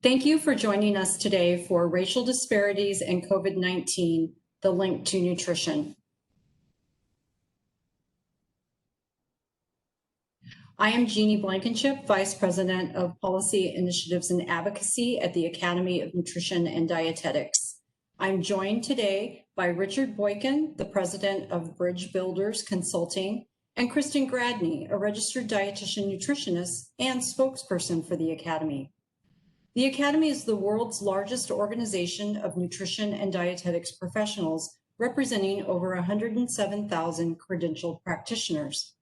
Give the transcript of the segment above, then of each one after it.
Thank you for joining us today for Racial Disparities and COVID-19, the link to nutrition. I am Jeannie Blankenship, Vice President of Policy Initiatives and Advocacy at the Academy of Nutrition and Dietetics. I'm joined today by Richard Boykin, the President of Bridge Builders Consulting, and Kristen Gradney, a registered dietitian nutritionist and spokesperson for the Academy. The Academy is the world's largest organization of nutrition and dietetics professionals, representing over 107,000 credentialed practitioners.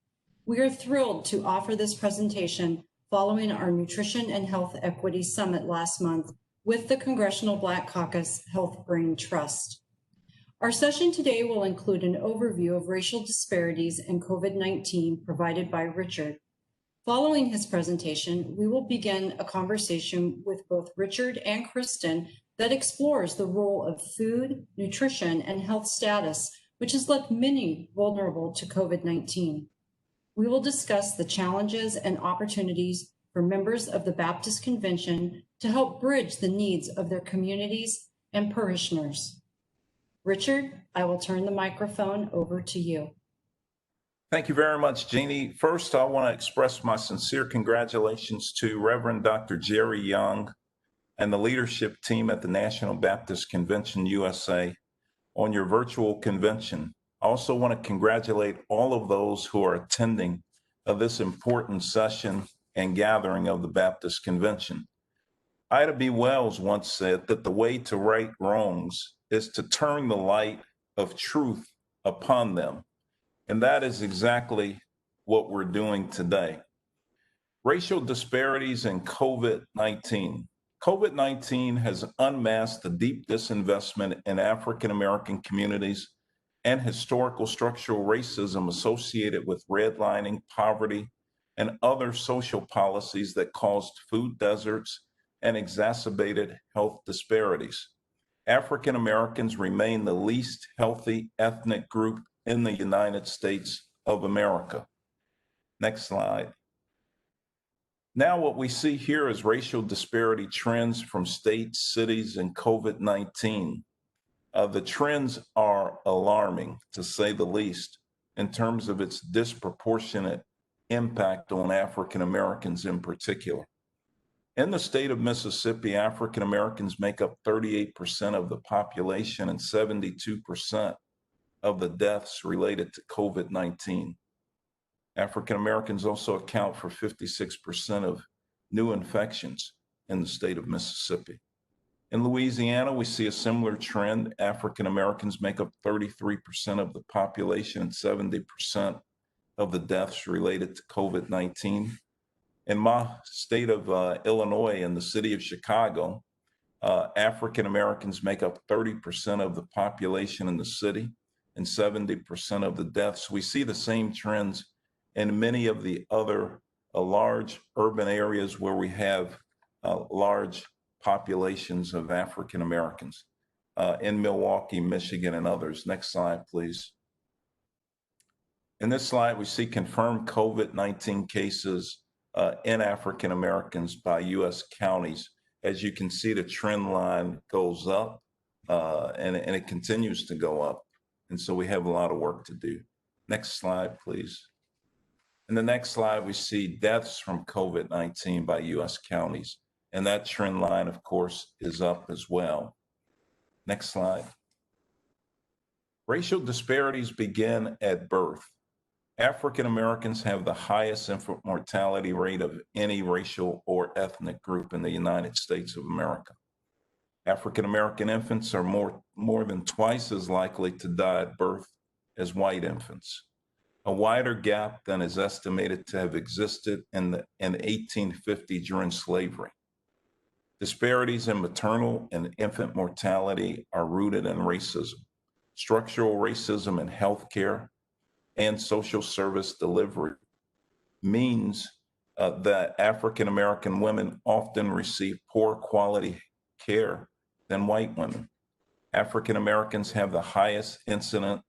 We are thrilled to offer this presentation following our Nutrition and Health Equity Summit last month with the Congressional Black Caucus Health Brain Trust. Our session today will include an overview of racial disparities and COVID-19 provided by Richard. Following his presentation, we will begin a conversation with both Richard and Kristen that explores the role of food, nutrition, and health status, which has left many vulnerable to COVID-19. We will discuss the challenges and opportunities for members of the Baptist Convention to help bridge the needs of their communities and parishioners. Richard, I will turn the microphone over to you. Thank you very much, Jeannie. First, I want to express my sincere congratulations to Reverend Dr. Jerry Young and the leadership team at the National Baptist Convention USA on your virtual convention. I also want to congratulate all of those who are attending this important session and gathering of the Baptist Convention. Ida B. Wells once said that the way to right wrongs is to turn the light of truth upon them. And that is exactly what we're doing today. Racial disparities and COVID-19. COVID-19 has unmasked the deep disinvestment in African-American communities and historical structural racism associated with redlining, poverty, and other social policies that caused food deserts and exacerbated health disparities. African Americans remain the least healthy ethnic group in the United States of America. Next slide. Now what we see here is racial disparity trends from states, cities, and COVID-19. The trends are alarming, to say the least, in terms of its disproportionate impact on African Americans in particular. In the state of Mississippi, African Americans make up 38% of the population and 72% of the deaths related to COVID-19. African Americans also account for 56% of new infections in the state of Mississippi. In Louisiana, we see a similar trend. African Americans make up 33% of the population and 70% of the deaths related to COVID-19. In my state of Illinois, in the city of Chicago, African Americans make up 30% of the population in the city and 70% of the deaths. We see the same trends in many of the other large urban areas where we have large populations of African Americans in Milwaukee, Michigan, and others. Next slide, please. In this slide, we see confirmed COVID-19 cases in African Americans by U.S. counties. As you can see, the trend line goes up and it continues to go up. And so we have a lot of work to do. Next slide, please. In the next slide, we see deaths from COVID-19 by U.S. counties. And that trend line, of course, is up as well. Next slide. Racial disparities begin at birth. African Americans have the highest infant mortality rate of any racial or ethnic group in the United States of America. African American infants are more than twice as likely to die at birth as white infants, a wider gap than is estimated to have existed in 1850 during slavery. Disparities in maternal and infant mortality are rooted in racism, structural racism in healthcare and social service delivery means that African American women often receive poor quality care than white women. African Americans have the highest incidence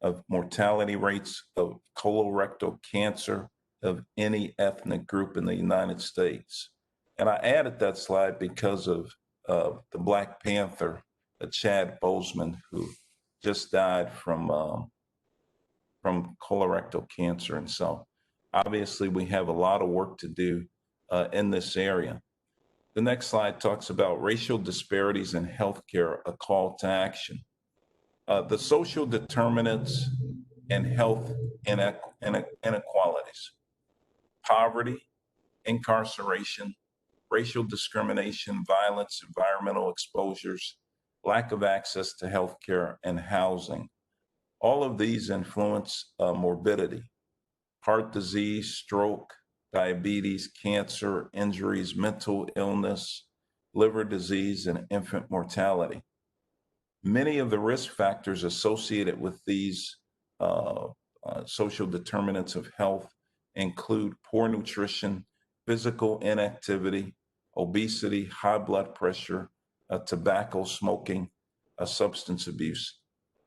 of mortality rates of colorectal cancer of any ethnic group in the United States. And I added that slide because of the Black Panther, Chad Boseman, who just died from colorectal cancer. And so obviously we have a lot of work to do in this area. The next slide talks about racial disparities in healthcare, a call to action. The social determinants and health inequalities, poverty, incarceration, racial discrimination, violence, environmental exposures, lack of access to healthcare and housing. All of these influence morbidity, heart disease, stroke, diabetes, cancer, injuries, mental illness, liver disease, and infant mortality. Many of the risk factors associated with these social determinants of health include poor nutrition, physical inactivity, obesity, high blood pressure, tobacco smoking, substance abuse.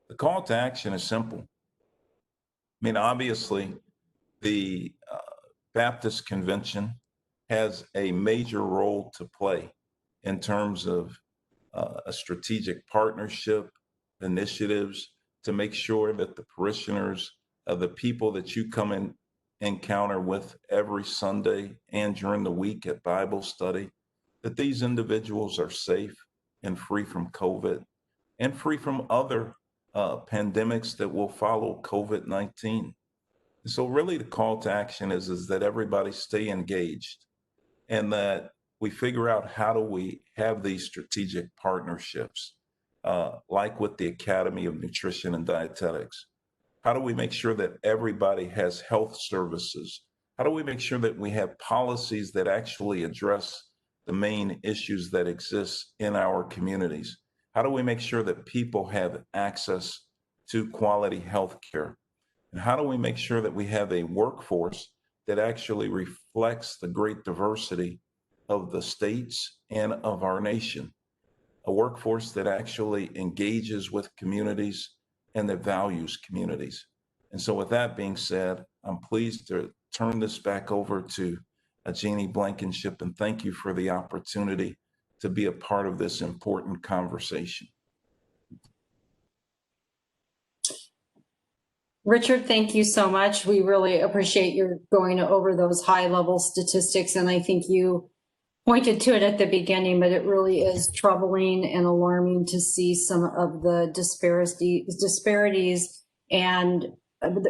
The call to action is simple. I mean, obviously, the Baptist Convention has a major role to play in terms of a strategic partnership, initiatives to make sure that the parishioners, the people that you come in encounter with every Sunday and during the week at Bible study, that these individuals are safe and free from COVID and free from other pandemics that will follow COVID-19. So really the call to action is that everybody stay engaged and that we figure out how do we have these strategic partnerships, like with the Academy of Nutrition and Dietetics. How do we make sure that everybody has health services? How do we make sure that we have policies that actually address the main issues that exist in our communities? How do we make sure that people have access to quality health care? And how do we make sure that we have a workforce that actually reflects the great diversity of the states and of our nation? A workforce that actually engages with communities and that values communities. And so with that being said, I'm pleased to turn this back over to Jeannie Blankenship, and thank you for the opportunity to be a part of this important conversation. Richard, thank you so much. We really appreciate your going over those high-level statistics, and I think you pointed to it at the beginning, but it really is troubling and alarming to see some of the disparities. And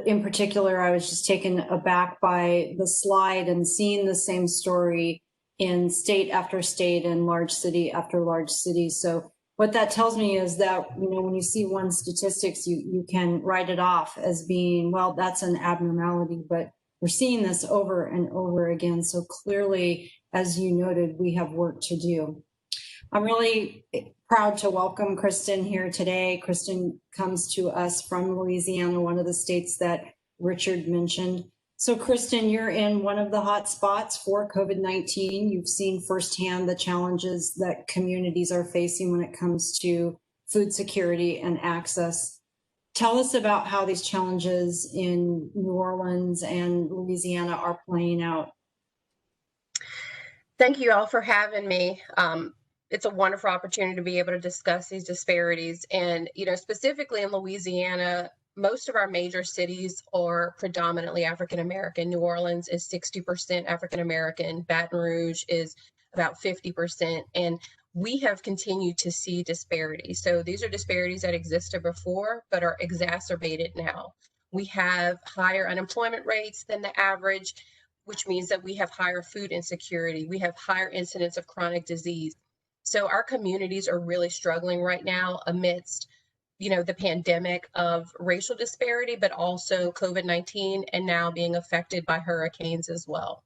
in particular, I was just taken aback by the slide and seeing the same story in state after state and large city after large city. So what that tells me is that, you know, when you see one statistics, you can write it off as being, well, that's an abnormality, but we're seeing this over and over again. So clearly, as you noted, we have work to do. I'm really proud to welcome Kristen here today. Kristen comes to us from Louisiana, one of the states that Richard mentioned. So Kristen, you're in one of the hot spots for COVID-19. You've seen firsthand the challenges that communities are facing when it comes to food security and access. Tell us about how these challenges in New Orleans and Louisiana are playing out. Thank you all for having me. It's a wonderful opportunity to be able to discuss these disparities. And, you know, specifically in Louisiana, most of our major cities are predominantly African-American. New Orleans is 60% African-American. Baton Rouge is about 50%. And we have continued to see disparities. So these are disparities that existed before, but are exacerbated now. We have higher unemployment rates than the average, which means that we have higher food insecurity. We have higher incidence of chronic disease. So our communities are really struggling right now amidst, you know, the pandemic of racial disparity, but also COVID-19 and now being affected by hurricanes as well.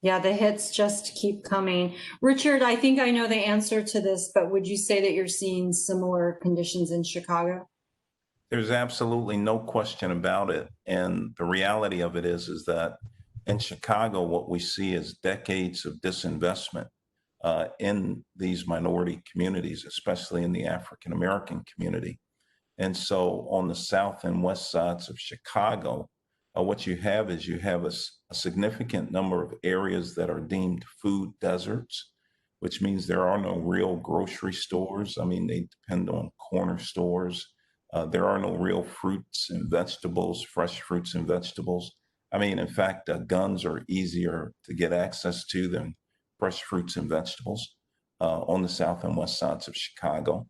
Yeah, the hits just keep coming. Richard, I think I know the answer to this, but would you say that you're seeing similar conditions in Chicago? There's absolutely no question about it. And the reality of it is that in Chicago, what we see is decades of disinvestment in these minority communities, especially in the African-American community. And so on the south and west sides of Chicago, what you have is you have a significant number of areas that are deemed food deserts, which means there are no real grocery stores. I mean, they depend on corner stores. There are no real fruits and vegetables, fresh fruits and vegetables. I mean, in fact, guns are easier to get access to than fresh fruits and vegetables on the south and west sides of Chicago.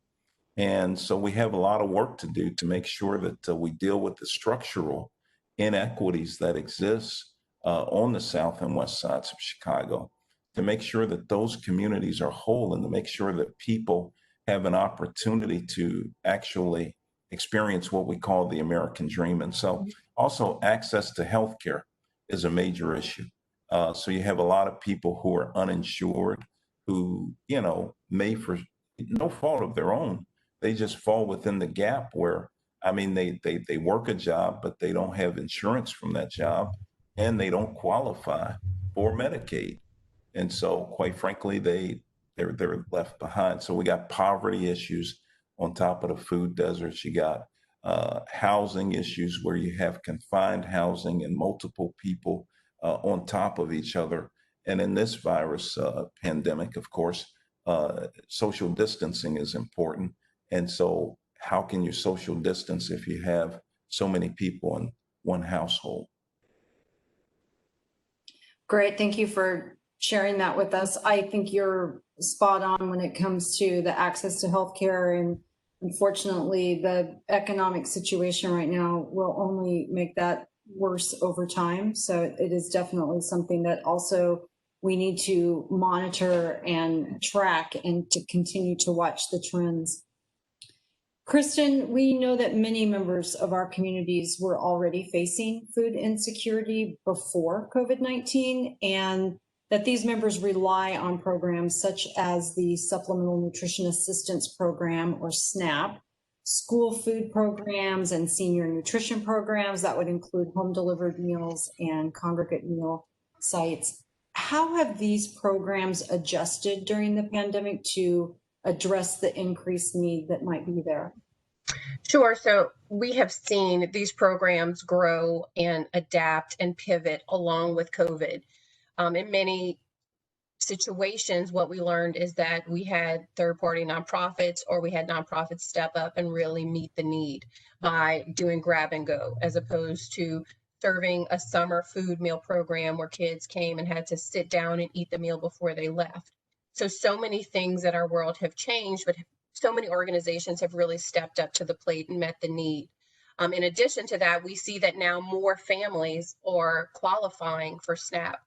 And so we have a lot of work to do to make sure that we deal with the structural inequities that exist on the south and west sides of Chicago, to make sure that those communities are whole and to make sure that people have an opportunity to actually experience what we call the American dream. And so also access to healthcare is a major issue. So you have a lot of people who are uninsured, who, may for no fault of their own, they just fall within the gap where, I mean, they work a job, but they don't have insurance from that job and they don't qualify for Medicaid. And so quite frankly, they're left behind. So we got poverty issues on top of the food deserts. You got housing issues where you have confined housing and multiple people on top of each other. And in this virus pandemic, of course, social distancing is important. And so how can you social distance if you have so many people in one household? Great. Thank you for sharing that with us. I think you're spot on when it comes to the access to healthcare, and unfortunately, the economic situation right now will only make that worse over time. So it is definitely something that also we need to monitor and track and to continue to watch the trends. Kristen, we know that many members of our communities were already facing food insecurity before COVID-19, and that these members rely on programs such as the Supplemental Nutrition Assistance Program, or SNAP, school food programs, and senior nutrition programs that would include home delivered meals and congregate meal sites. How have these programs adjusted during the pandemic to address the increased need that might be there? Sure. So we have seen these programs grow and adapt and pivot along with COVID. In many situations, what we learned is that we had third-party nonprofits, or we had nonprofits step up and really meet the need by doing grab and go, as opposed to serving a summer food meal program where kids came and had to sit down and eat the meal before they left. So many things in our world have changed, but so many organizations have really stepped up to the plate and met the need. In addition to that, we see that now more families are qualifying for SNAP.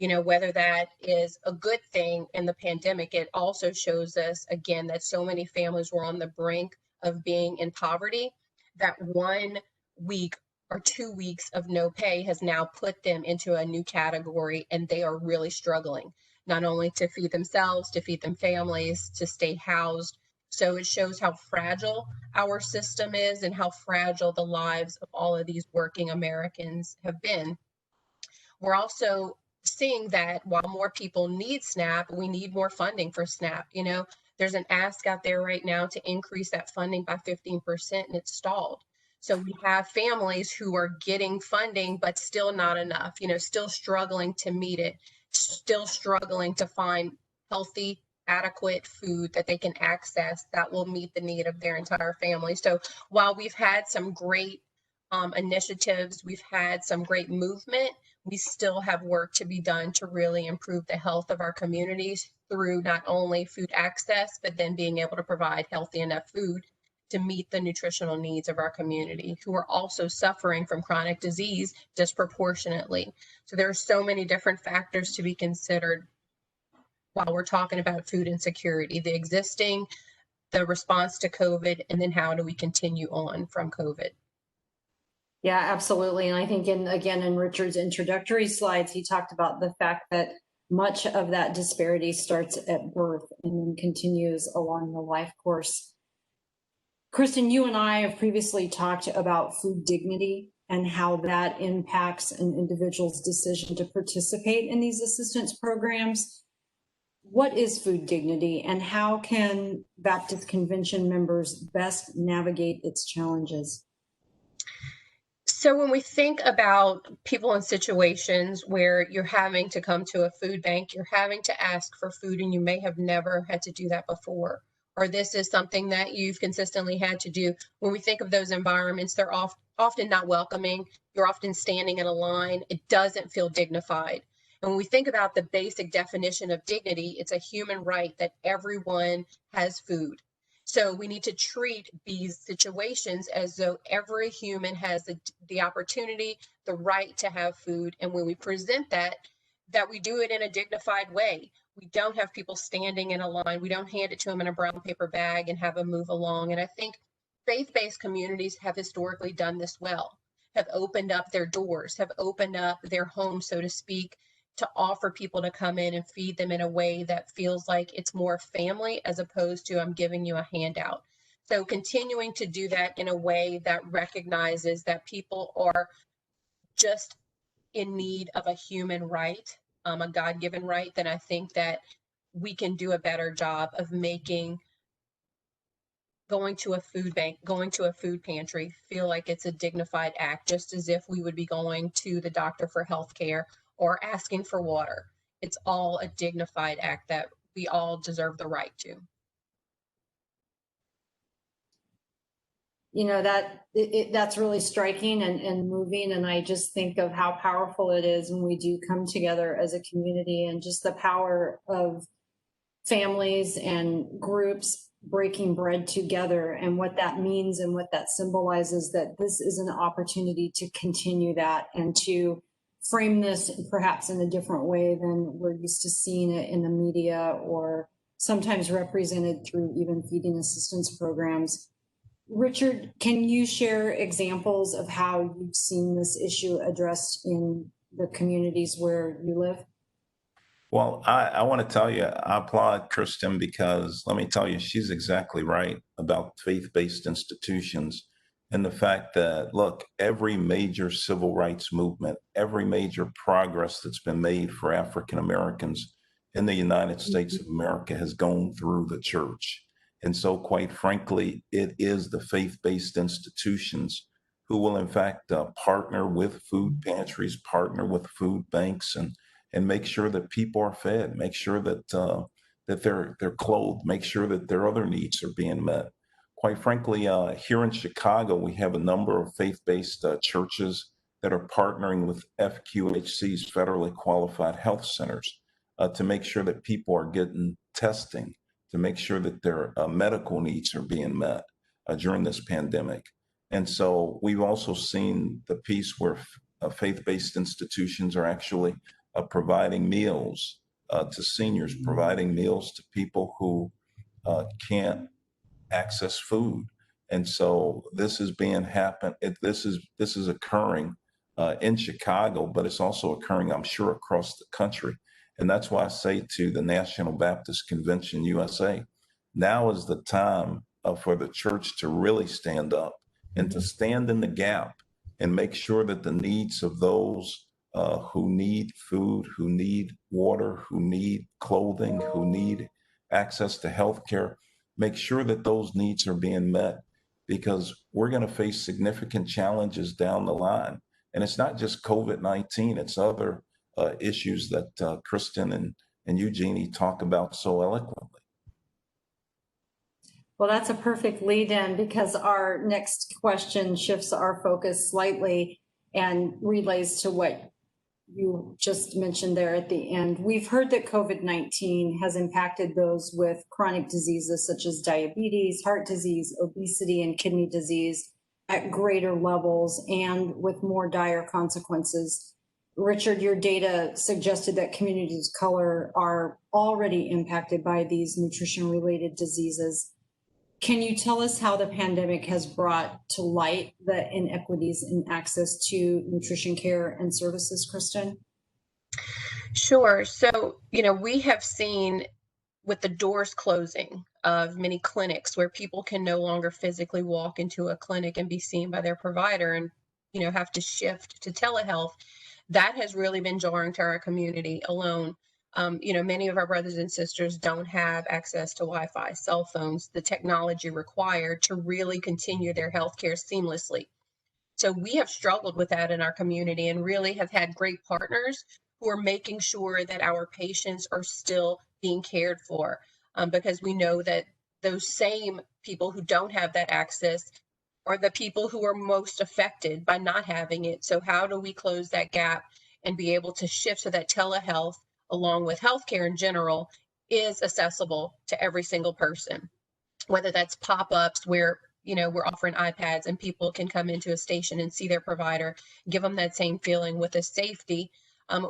Whether that is a good thing in the pandemic, it also shows us again that so many families were on the brink of being in poverty, that 1 week or 2 weeks of no pay has now put them into a new category, and they are really struggling, not only to feed themselves, to feed them families, to stay housed. So it shows how fragile our system is and how fragile the lives of all of these working Americans have been. We're also seeing that while more people need SNAP, we need more funding for SNAP. There's an ask out there right now to increase that funding by 15%, and it's stalled. So we have families who are getting funding, but still not enough, still struggling to meet it, still struggling to find healthy, adequate food that they can access that will meet the need of their entire family. So while we've had some great initiatives, we've had some great movement, we still have work to be done to really improve the health of our communities through not only food access, but then being able to provide healthy enough food to meet the nutritional needs of our community, who are also suffering from chronic disease disproportionately. So there are so many different factors to be considered while we're talking about food insecurity: the existing, the response to COVID, and then how do we continue on from COVID? Yeah, absolutely. And I think in Richard's introductory slides, he talked about the fact that much of that disparity starts at birth and then continues along the life course. Kristen, you and I have previously talked about food dignity and how that impacts an individual's decision to participate in these assistance programs. What is food dignity, and how can Baptist Convention members best navigate its challenges? So when we think about people in situations where you're having to come to a food bank, you're having to ask for food and you may have never had to do that before, or this is something that you've consistently had to do. When we think of those environments, they're often not welcoming. You're often standing in a line. It doesn't feel dignified. And when we think about the basic definition of dignity, it's a human right that everyone has food. So we need to treat these situations as though every human has the opportunity, the right to have food. And when we present that we do it in a dignified way. We don't have people standing in a line. We don't hand it to them in a brown paper bag and have them move along. And I think faith-based communities have historically done this well, have opened up their doors, have opened up their home, so to speak, to offer people to come in and feed them in a way that feels like it's more family as opposed to I'm giving you a handout. So continuing to do that in a way that recognizes that people are just in need of a human right, a God-given right, then I think that we can do a better job of making going to a food bank, going to a food pantry, feel like it's a dignified act, just as if we would be going to the doctor for health care or asking for water. It's all a dignified act that we all deserve the right to. You know, that's really striking and moving. And I just think of how powerful it is when we do come together as a community, and just the power of families and groups breaking bread together, and what that means and what that symbolizes, that this is an opportunity to continue that and to frame this perhaps in a different way than we're used to seeing it in the media, or sometimes represented through even feeding assistance programs. Richard, can you share examples of how you've seen this issue addressed in the communities where you live? Well, I want to tell you, I applaud Kristen, because let me tell you, she's exactly right about faith-based institutions and the fact that, look, every major civil rights movement, every major progress that's been made for African Americans in the United States of America has gone through the church. And so, quite frankly, it is the faith-based institutions who will, in fact, partner with food pantries, partner with food banks, and make sure that people are fed, make sure that that they're clothed, make sure that their other needs are being met. Quite frankly, here in Chicago, we have a number of faith-based churches that are partnering with FQHC's federally qualified health centers to make sure that people are getting testing, to make sure that their medical needs are being met during this pandemic. And so we've also seen the piece where faith-based institutions are actually providing meals to seniors, providing meals to people who can't access food. And so this is this is occurring in Chicago, but it's also occurring, I'm sure, across the country. And that's why I say to the National Baptist Convention USA, now is the time for the church to really stand up and to stand in the gap and make sure that the needs of those who need food, who need water, who need clothing, who need access to healthcare, make sure that those needs are being met, because we're going to face significant challenges down the line. And it's not just COVID-19, it's other issues that Kristen and Eugenie talk about so eloquently. Well, that's a perfect lead in, because our next question shifts our focus slightly and relays to what you just mentioned there at the end. We've heard that COVID-19 has impacted those with chronic diseases such as diabetes, heart disease, obesity, and kidney disease at greater levels and with more dire consequences. Richard, your data suggested that communities of color are already impacted by these nutrition-related diseases. Can you tell us how the pandemic has brought to light the inequities in access to nutrition care and services, Kristen? Sure. So, we have seen with the doors closing of many clinics where people can no longer physically walk into a clinic and be seen by their provider and, have to shift to telehealth, that has really been jarring to our community alone. Many of our brothers and sisters don't have access to Wi-Fi, cell phones, the technology required to really continue their healthcare seamlessly. So we have struggled with that in our community and really have had great partners who are making sure that our patients are still being cared for, because we know that those same people who don't have that access are the people who are most affected by not having it. So how do we close that gap and be able to shift so that telehealth, along with healthcare in general, is accessible to every single person, whether that's pop-ups where we're offering iPads and people can come into a station and see their provider, give them that same feeling with a safety.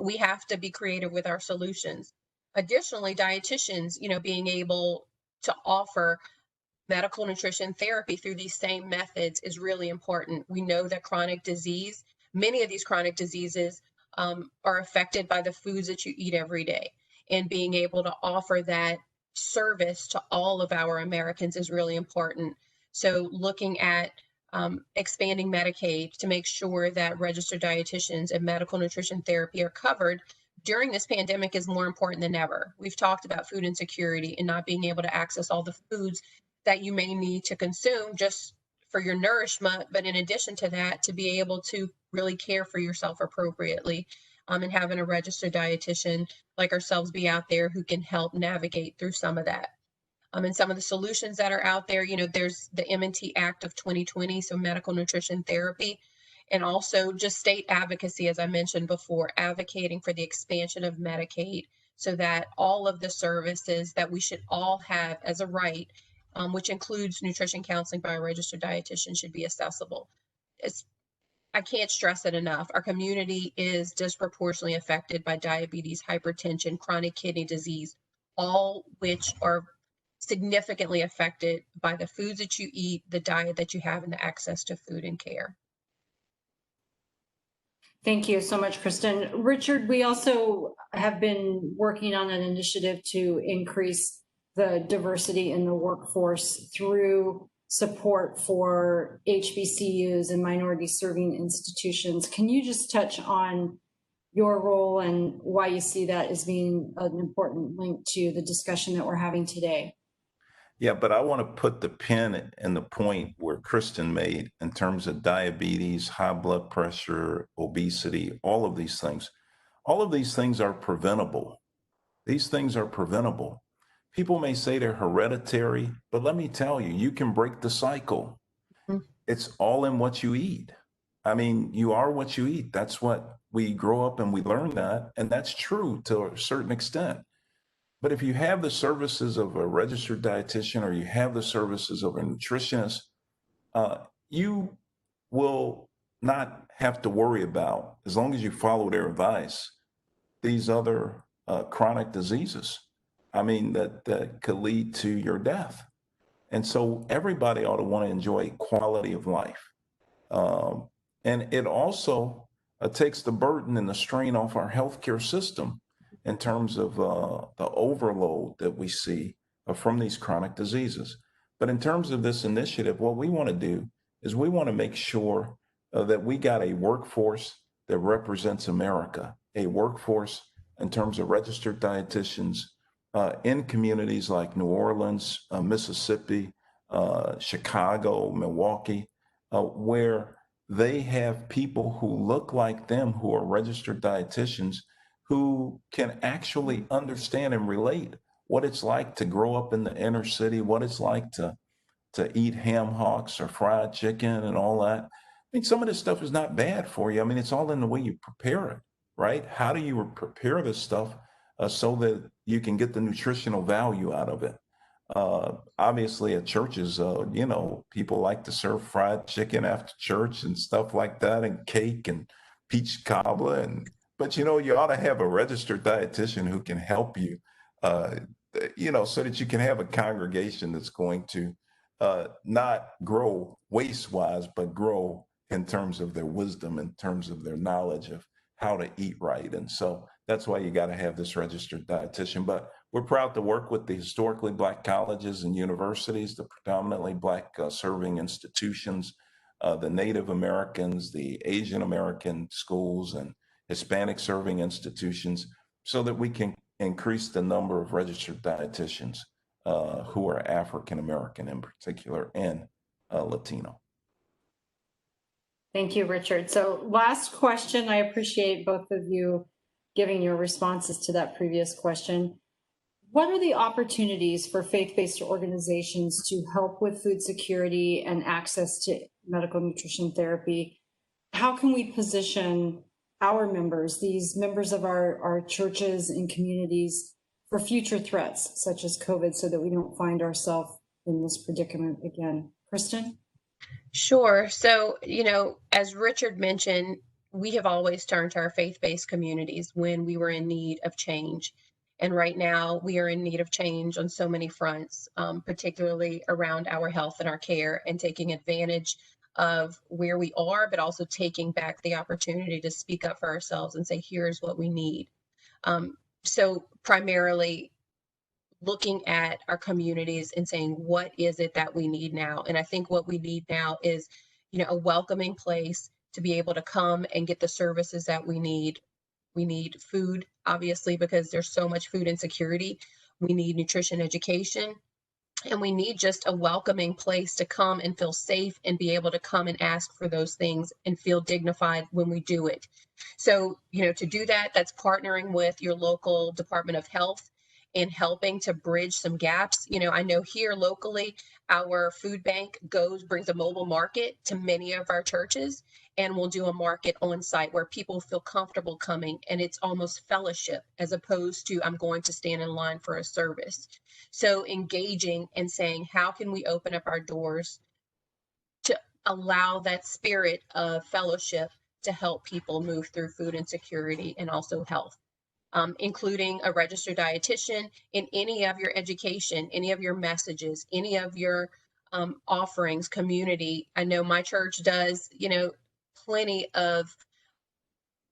We have to be creative with our solutions. Additionally, dietitians, being able to offer medical nutrition therapy through these same methods is really important. We know that many of these chronic diseases are affected by the foods that you eat every day. And being able to offer that service to all of our Americans is really important. So looking at expanding Medicaid to make sure that registered dietitians and medical nutrition therapy are covered during this pandemic is more important than ever. We've talked about food insecurity and not being able to access all the foods that you may need to consume just for your nourishment, but in addition to that, to be able to really care for yourself appropriately, and having a registered dietitian like ourselves be out there who can help navigate through some of that. And some of the solutions that are out there, there's the M&T Act of 2020, so medical nutrition therapy, and also just state advocacy, as I mentioned before, advocating for the expansion of Medicaid so that all of the services that we should all have as a right, which includes nutrition counseling by a registered dietitian, should be accessible. I can't stress it enough. Our community is disproportionately affected by diabetes, hypertension, chronic kidney disease, all which are significantly affected by the foods that you eat, the diet that you have, and the access to food and care. Thank you so much, Kristen. Richard, we also have been working on an initiative to increase the diversity in the workforce through support for HBCUs and minority serving institutions. Can you just touch on your role and why you see that as being an important link to the discussion that we're having today? Yeah, but I want to put the pin in the point where Kristen made in terms of diabetes, high blood pressure, obesity, all of these things. All of these things are preventable. These things are preventable. People may say they're hereditary, but let me tell you, you can break the cycle. It's all in what you eat. I mean, you are what you eat. That's what we grow up and we learn that. And that's true to a certain extent. But if you have the services of a registered dietitian or you have the services of a nutritionist, you will not have to worry about, as long as you follow their advice, these other chronic diseases. I mean, that could lead to your death. And so everybody ought to want to enjoy quality of life. And it also takes the burden and the strain off our healthcare system in terms of the overload that we see from these chronic diseases. But in terms of this initiative, what we want to do is we want to make sure that we got a workforce that represents America, a workforce in terms of registered dietitians in communities like New Orleans, Mississippi, Chicago, Milwaukee, where they have people who look like them who are registered dietitians who can actually understand and relate what it's like to grow up in the inner city, what it's like to eat ham hocks or fried chicken and all that. I mean, some of this stuff is not bad for you. I mean, it's all in the way you prepare it, right? How do you prepare this stuff so that you can get the nutritional value out of it? Obviously at churches, people like to serve fried chicken after church and stuff like that, and cake and peach cobbler. But you ought to have a registered dietitian who can help you, so that you can have a congregation that's going to not grow waste-wise, but grow in terms of their wisdom, in terms of their knowledge of how to eat right. And so that's why you got to have this registered dietitian. But we're proud to work with the historically Black colleges and universities, the predominantly Black serving institutions, the Native Americans, the Asian American schools, and Hispanic serving institutions, so that we can increase the number of registered dietitians who are African American in particular and Latino. Thank you, Richard. So last question, I appreciate both of you giving your responses to that previous question. What are the opportunities for faith-based organizations to help with food security and access to medical nutrition therapy? How can we position our members, these members of our churches and communities, for future threats such as COVID so that we don't find ourselves in this predicament again? Kristen? Sure. So, as Richard mentioned, we have always turned to our faith-based communities when we were in need of change. And right now, we are in need of change on so many fronts, particularly around our health and our care, and taking advantage of where we are, but also taking back the opportunity to speak up for ourselves and say, here's what we need. So primarily, looking at our communities and saying, what is it that we need now? And I think what we need now is, a welcoming place to be able to come and get the services that we need. We need food, obviously, because there's so much food insecurity. We need nutrition education, and we need just a welcoming place to come and feel safe and be able to come and ask for those things and feel dignified when we do it. So, to do that, that's partnering with your local Department of Health and helping to bridge some gaps. I know here locally, our food bank brings a mobile market to many of our churches, and we'll do a market on site where people feel comfortable coming, and it's almost fellowship as opposed to I'm going to stand in line for a service. So engaging and saying, how can we open up our doors to allow that spirit of fellowship to help people move through food insecurity and also health? Including a registered dietitian in any of your education, any of your messages, any of your offerings, community. I know my church does, plenty of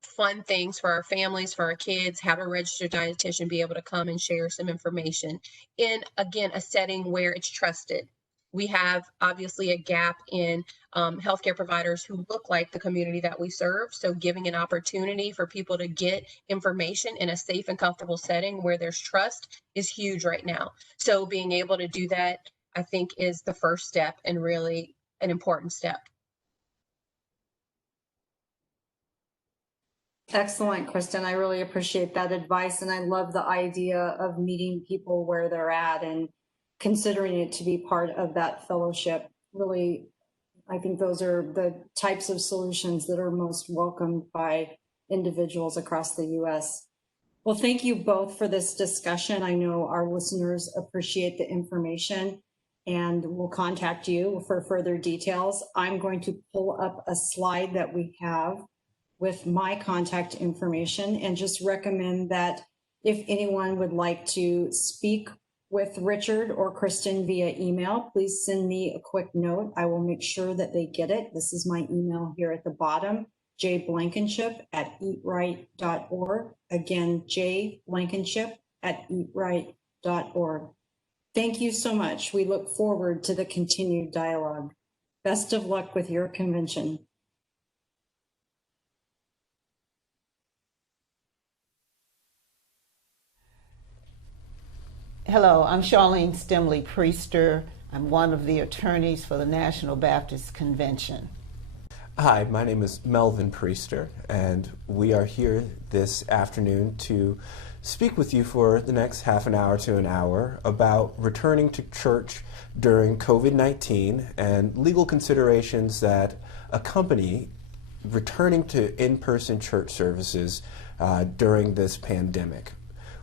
fun things for our families, for our kids, have a registered dietitian be able to come and share some information in, again, a setting where it's trusted. We have obviously a gap in healthcare providers who look like the community that we serve. So giving an opportunity for people to get information in a safe and comfortable setting where there's trust is huge right now. So being able to do that, I think, is the first step and really an important step. Excellent, Kristen. I really appreciate that advice. And I love the idea of meeting people where they're at and considering it to be part of that fellowship. Really, I think those are the types of solutions that are most welcomed by individuals across the U.S. Well, thank you both for this discussion. I know our listeners appreciate the information and will contact you for further details. I'm going to pull up a slide that we have with my contact information and just recommend that if anyone would like to speak with Richard or Kristen via email, please send me a quick note. I will make sure that they get it. This is my email here at the bottom, jblankenship@eatright.org. Again, jblankenship@eatright.org. Thank you so much. We look forward to the continued dialogue. Best of luck with your convention. Hello, I'm Charlene Stimley-Priester. I'm one of the attorneys for the National Baptist Convention. Hi, my name is Melvin Priester, and we are here this afternoon to speak with you for the next half an hour to an hour about returning to church during COVID-19 and legal considerations that accompany returning to in-person church services during this pandemic.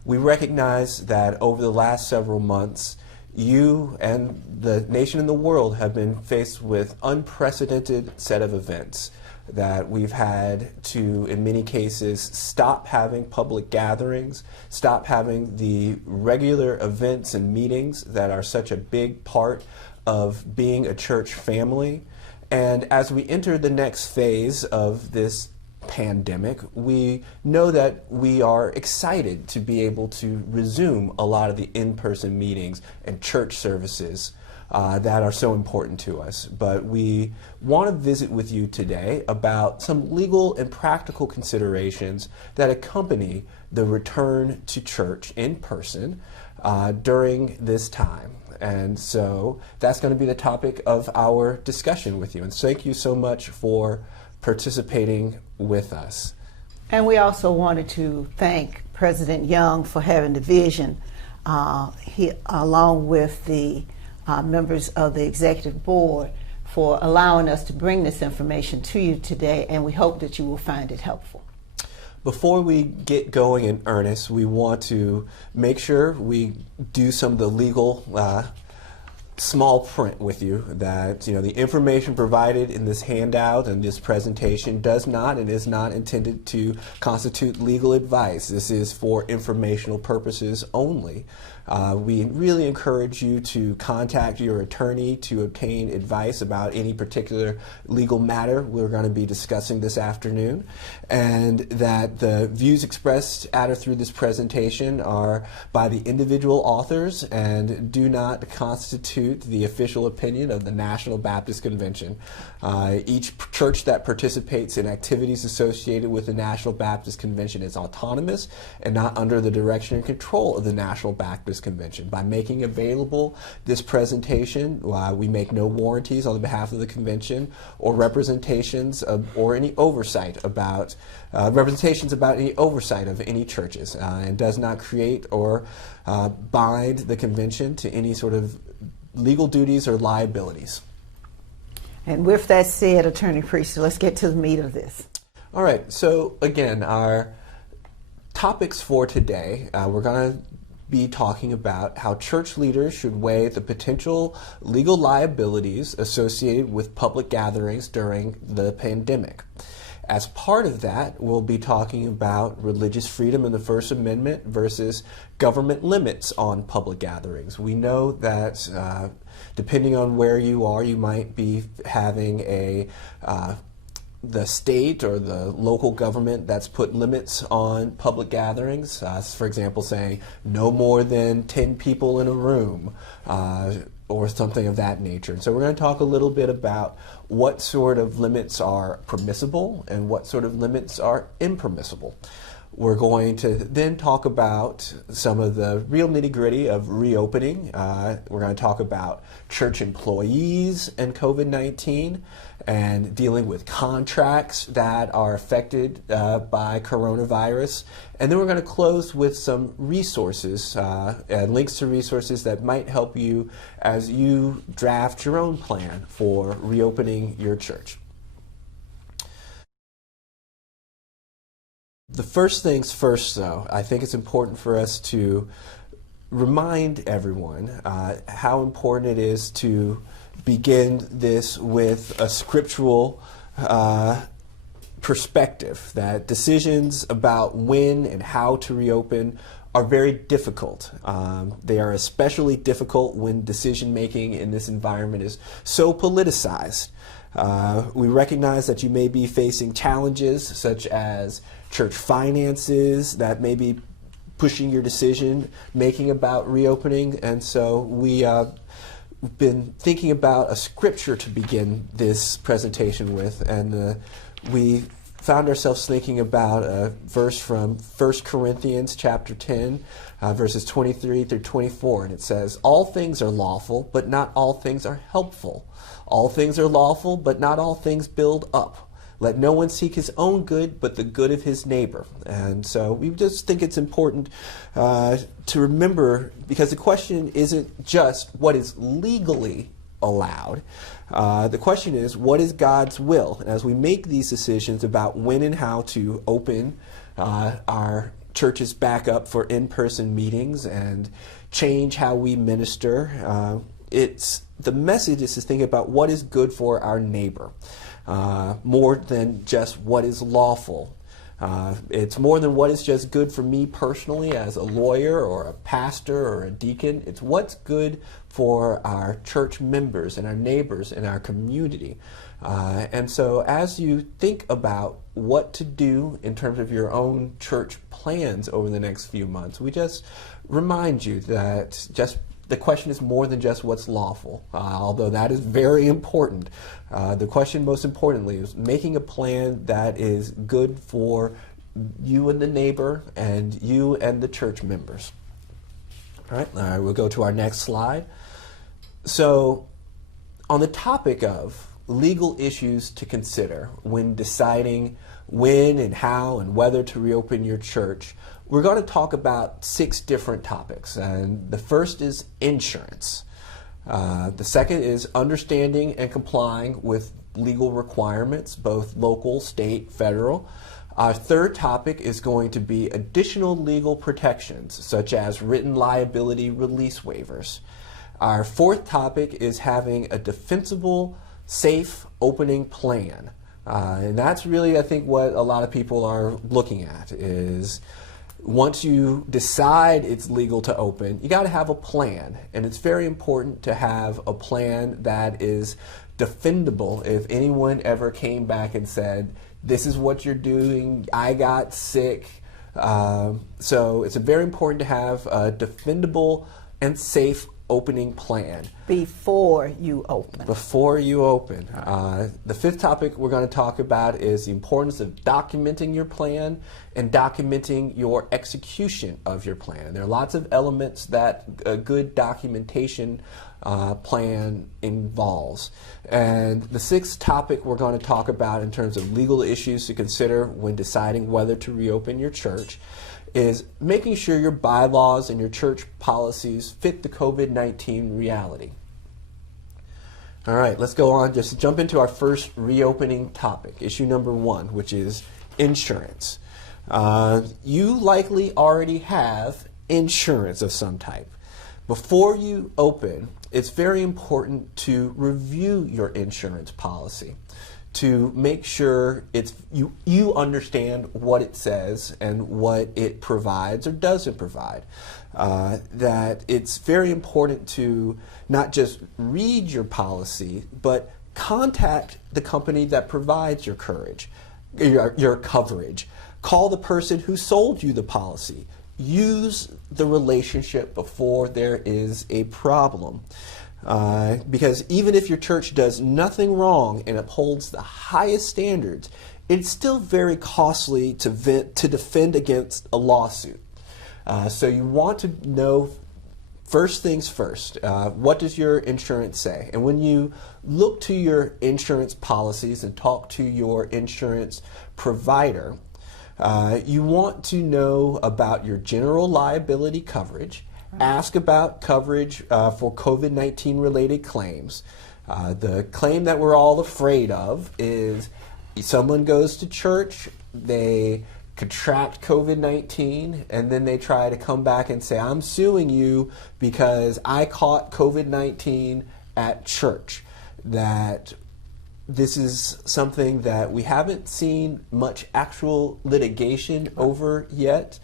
We recognize that over the last several months, you and the nation and the world have been faced with unprecedented set of events that we've had to, in many cases, stop having public gatherings, stop having the regular events and meetings that are such a big part of being a church family. And as we enter the next phase of this pandemic, we know that we are excited to be able to resume a lot of the in-person meetings and church services that are so important to us. But we want to visit with you today about some legal and practical considerations that accompany the return to church in person during this time. And so that's going to be the topic of our discussion with you. And thank you so much for participating with us. And we also wanted to thank President Young for having the vision, along with the members of the executive board, for allowing us to bring this information to you today, and we hope that you will find it helpful. Before we get going in earnest, we want to make sure we do some of the legal small print with you, that the information provided in this handout and this presentation does not and is not intended to constitute legal advice. This is for informational purposes only. We really encourage you to contact your attorney to obtain advice about any particular legal matter we're going to be discussing this afternoon, and that the views expressed at or through this presentation are by the individual authors and do not constitute the official opinion of the National Baptist Convention. Each church that participates in activities associated with the National Baptist Convention is autonomous and not under the direction and control of the National Baptist Convention. By making available this presentation, we make no warranties on behalf of the convention or representations or any oversight about any oversight of any churches, and does not create or bind the convention to any sort of legal duties or liabilities. And with that said, Attorney Priester, let's get to the meat of this. All right, so again, our topics for today, we're going to be talking about how church leaders should weigh the potential legal liabilities associated with public gatherings during the pandemic. As part of that, we'll be talking about religious freedom in the First Amendment versus government limits on public gatherings. We know that depending on where you are, you might be having the state or the local government that's put limits on public gatherings. For example, saying no more than 10 people in a room, or something of that nature. And so we're going to talk a little bit about what sort of limits are permissible and what sort of limits are impermissible. We're going to then talk about some of the real nitty-gritty of reopening. We're going to talk about church employees and COVID-19 and dealing with contracts that are affected by coronavirus. And then we're going to close with some resources and links to resources that might help you as you draft your own plan for reopening your church. The first things first, though, I think it's important for us to remind everyone how important it is to begin this with a scriptural perspective, that decisions about when and how to reopen are very difficult. They are especially difficult when decision-making in this environment is so politicized. We recognize that you may be facing challenges such as church finances that may be pushing your decision making about reopening, and so we've been thinking about a scripture to begin this presentation with, and we found ourselves thinking about a verse from 1 Corinthians chapter 10, verses 23 through 24, and it says, "All things are lawful, but not all things are helpful. All things are lawful, but not all things build up. Let no one seek his own good, but the good of his neighbor." And so we just think it's important to remember, because the question isn't just what is legally allowed. The question is, what is God's will? And as we make these decisions about when and how to open our churches back up for in-person meetings and change how we minister, the message is to think about what is good for our neighbor, more than just what is lawful. It's more than what is just good for me personally as a lawyer or a pastor or a deacon. It's what's good for our church members and our neighbors and our community. And so as you think about what to do in terms of your own church plans over the next few months, we just remind you that the question is more than just what's lawful, although that is very important. The question, most importantly, is making a plan that is good for you and the neighbor and you and the church members. All right, we'll go to our next slide. So on the topic of legal issues to consider when deciding when and how and whether to reopen your church, we're going to talk about 6 different topics. And the first is insurance. The second is understanding and complying with legal requirements, both local, state, federal. Our third topic is going to be additional legal protections, such as written liability release waivers. Our fourth topic is having a defensible, safe opening plan. And that's really, I think, what a lot of people are looking at is once you decide it's legal to open, you got to have a plan. And it's very important to have a plan that is defendable if anyone ever came back and said, this is what you're doing, I got sick. So it's very important to have a defendable and safe opening plan. Before you open. Before you open. The fifth topic we're going to talk about is the importance of documenting your plan and documenting your execution of your plan. There are lots of elements that a good documentation plan involves. And the sixth topic we're going to talk about in terms of legal issues to consider when deciding whether to reopen your church is making sure your bylaws and your church policies fit the COVID-19 reality. All right, let's go on. Just jump into our first reopening topic, issue number 1, which is insurance. You likely already have insurance of some type. Before you open, it's very important to review your insurance policy to make sure you understand what it says and what it provides or doesn't provide. That it's very important to not just read your policy, but contact the company that provides your coverage. Call the person who sold you the policy. Use the relationship before there is a problem. Because even if your church does nothing wrong and upholds the highest standards, it's still very costly to defend against a lawsuit. So you want to know, first things first, what does your insurance say? And when you look to your insurance policies and talk to your insurance provider, you want to know about your general liability coverage. Ask about coverage for COVID-19 related claims. The claim that we're all afraid of is someone goes to church, they contract COVID-19, and then they try to come back and say, I'm suing you because I caught COVID-19 at church. That this is something that we haven't seen much actual litigation over yet.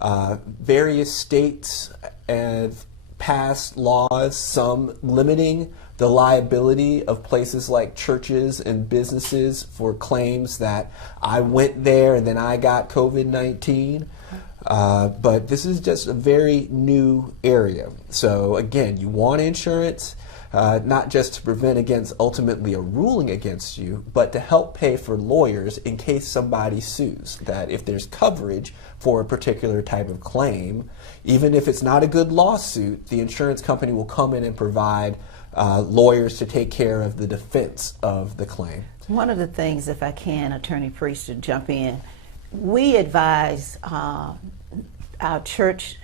Various states have passed laws, some limiting the liability of places like churches and businesses for claims that I went there and then I got COVID-19. But this is just a very new area. So again, you want insurance, not just to prevent against ultimately a ruling against you, but to help pay for lawyers in case somebody sues. That if there's coverage for a particular type of claim, even if it's not a good lawsuit, the insurance company will come in and provide lawyers to take care of the defense of the claim. One of the things, if I can, Attorney Priest, to jump in, we advise our churches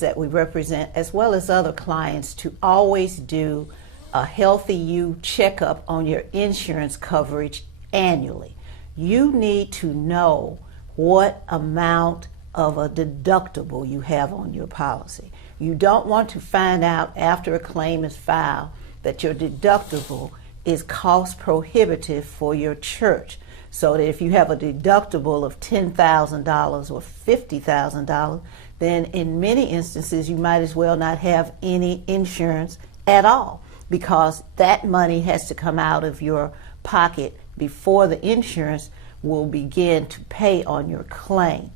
that we represent, as well as other clients, to always do a Healthy You checkup on your insurance coverage annually. You need to know what amount of a deductible you have on your policy. You don't want to find out after a claim is filed that your deductible is cost prohibitive for your church. So that if you have a deductible of $10,000 or $50,000, then in many instances you might as well not have any insurance at all, because that money has to come out of your pocket before the insurance will begin to pay on your claim.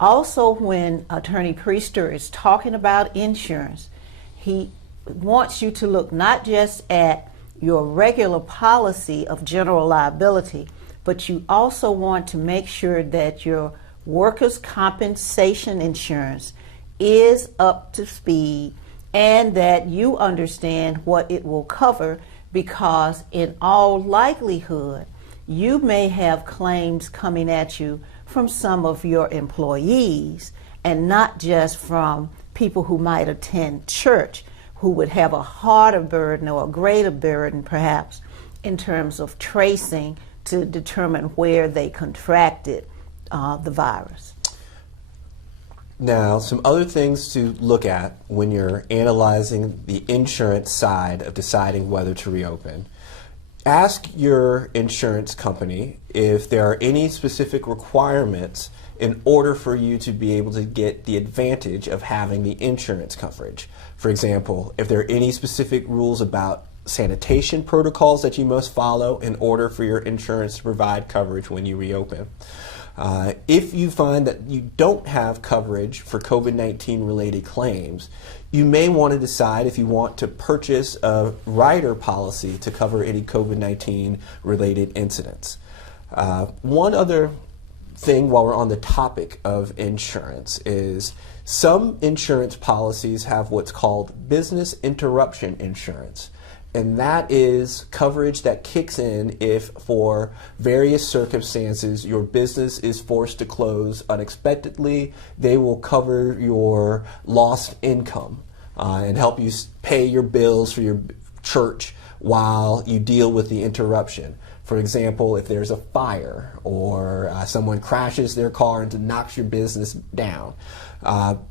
Also, when Attorney Priester is talking about insurance, he wants you to look not just at your regular policy of general liability, but you also want to make sure that your workers' compensation insurance is up to speed and that you understand what it will cover, because in all likelihood, you may have claims coming at you from some of your employees and not just from people who might attend church, who would have a harder burden or a greater burden perhaps in terms of tracing to determine where they contracted the virus. Now, some other things to look at when you're analyzing the insurance side of deciding whether to reopen. Ask your insurance company if there are any specific requirements in order for you to be able to get the advantage of having the insurance coverage. For example, if there are any specific rules about sanitation protocols that you must follow in order for your insurance to provide coverage when you reopen. If you find that you don't have coverage for COVID-19 related claims, you may want to decide if you want to purchase a rider policy to cover any COVID-19 related incidents. One other thing while we're on the topic of insurance is some insurance policies have what's called business interruption insurance. And that is coverage that kicks in if, for various circumstances, your business is forced to close unexpectedly. They will cover your lost income and help you pay your bills for your church while you deal with the interruption. For example, if there's a fire or someone crashes their car and knocks your business down.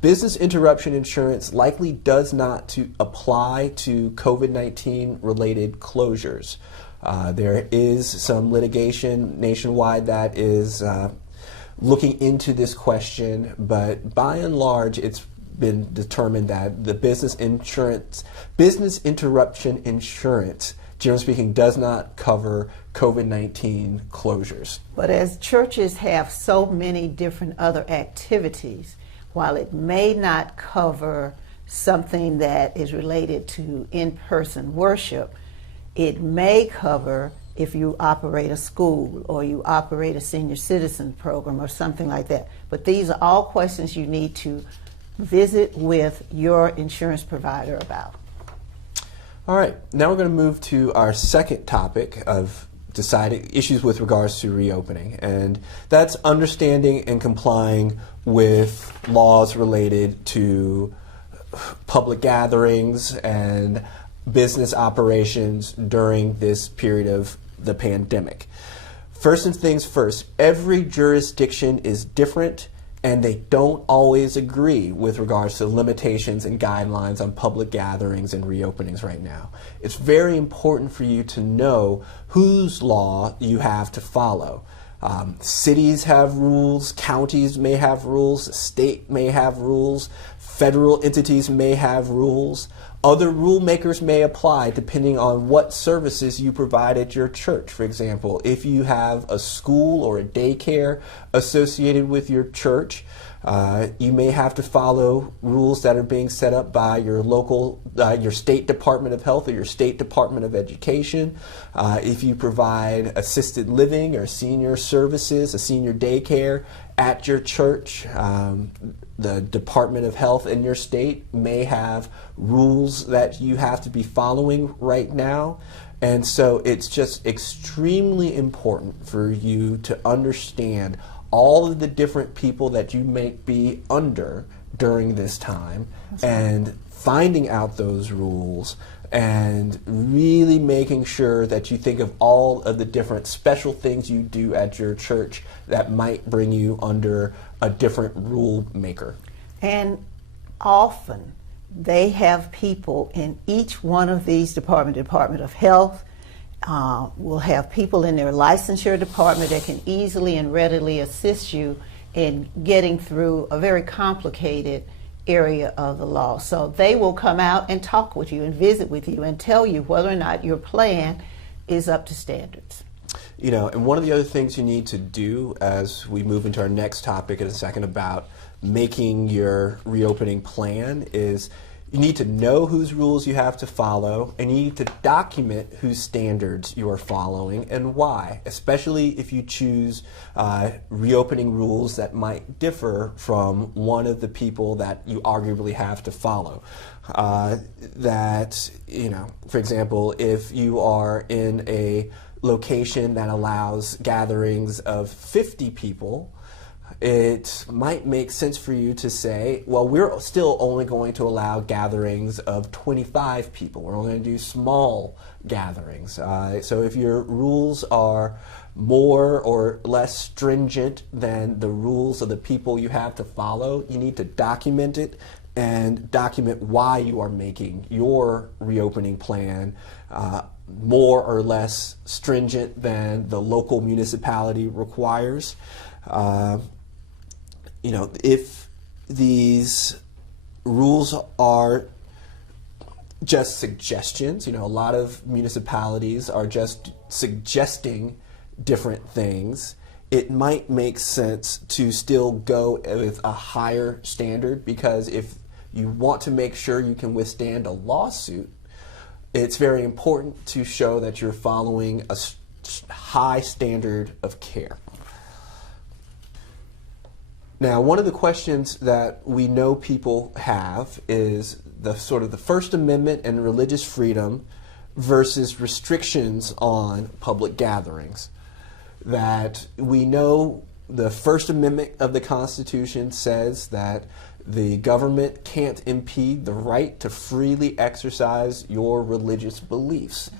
Business interruption insurance likely does not apply to COVID-19 related closures. There is some litigation nationwide that is looking into this question, but by and large, it's been determined that the business interruption insurance, generally speaking, does not cover COVID-19 closures. But as churches have so many different other activities, while it may not cover something that is related to in-person worship, it may cover if you operate a school or you operate a senior citizen program or something like that. But these are all questions you need to visit with your insurance provider about. All right, now we're going to move to our second topic of deciding issues with regards to reopening, and that's understanding and complying with laws related to public gatherings and business operations during this period of the pandemic. First things first, every jurisdiction is different and they don't always agree with regards to limitations and guidelines on public gatherings and reopenings right now. It's very important for you to know whose law you have to follow. Cities have rules, counties may have rules, state may have rules, federal entities may have rules. Other rule makers may apply depending on what services you provide at your church. For example, if you have a school or a daycare associated with your church, you may have to follow rules that are being set up by your local, your state Department of Health or your state Department of Education. If you provide assisted living or senior services, a senior daycare at your church, the Department of Health in your state may have rules that you have to be following right now. And so it's just extremely important for you to understand all of the different people that you may be under during this time and finding out those rules and really making sure that you think of all of the different special things you do at your church that might bring you under a different rule maker. And often they have people in each one of these departments. Department of Health will have people in their licensure department that can easily and readily assist you in getting through a very complicated area of the law. So they will come out and talk with you and visit with you and tell you whether or not your plan is up to standards. You know, and one of the other things you need to do as we move into our next topic in a second about making your reopening plan is You need to know whose rules you have to follow, and you need to document whose standards you are following and why, especially if you choose reopening rules that might differ from one of the people that you arguably have to follow. For example, if you are in a location that allows gatherings of 50 people, it might make sense for you to say, well, we're still only going to allow gatherings of 25 people. We're only going to do small gatherings. So if your rules are more or less stringent than the rules of the people you have to follow, you need to document it and document why you are making your reopening plan more or less stringent than the local municipality requires. If these rules are just suggestions, a lot of municipalities are just suggesting different things, it might make sense to still go with a higher standard, because if you want to make sure you can withstand a lawsuit, it's very important to show that you're following a high standard of care. Now, one of the questions that we know people have is the First Amendment and religious freedom versus restrictions on public gatherings. That we know the First Amendment of the Constitution says that the government can't impede the right to freely exercise your religious beliefs.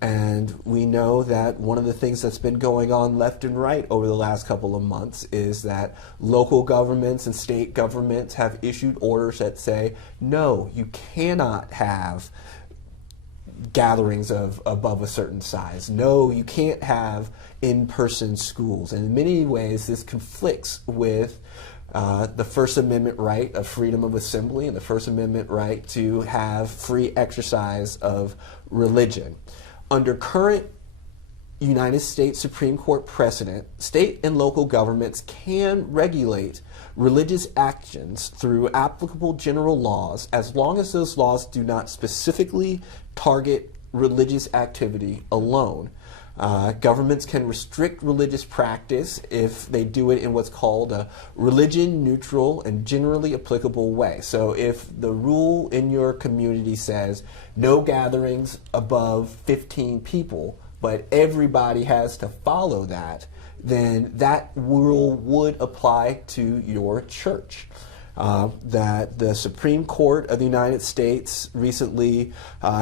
And we know that one of the things that's been going on left and right over the last couple of months is that local governments and state governments have issued orders that say, no, you cannot have gatherings of above a certain size. No, you can't have in-person schools. And in many ways, this conflicts with the First Amendment right of freedom of assembly and the First Amendment right to have free exercise of religion. Under current United States Supreme Court precedent, state and local governments can regulate religious actions through applicable general laws as long as those laws do not specifically target religious activity alone. Governments can restrict religious practice if they do it in what's called a religion-neutral and generally applicable way. So if the rule in your community says no gatherings above 15 people, but everybody has to follow that, then that rule would apply to your church. That the Supreme Court of the United States recently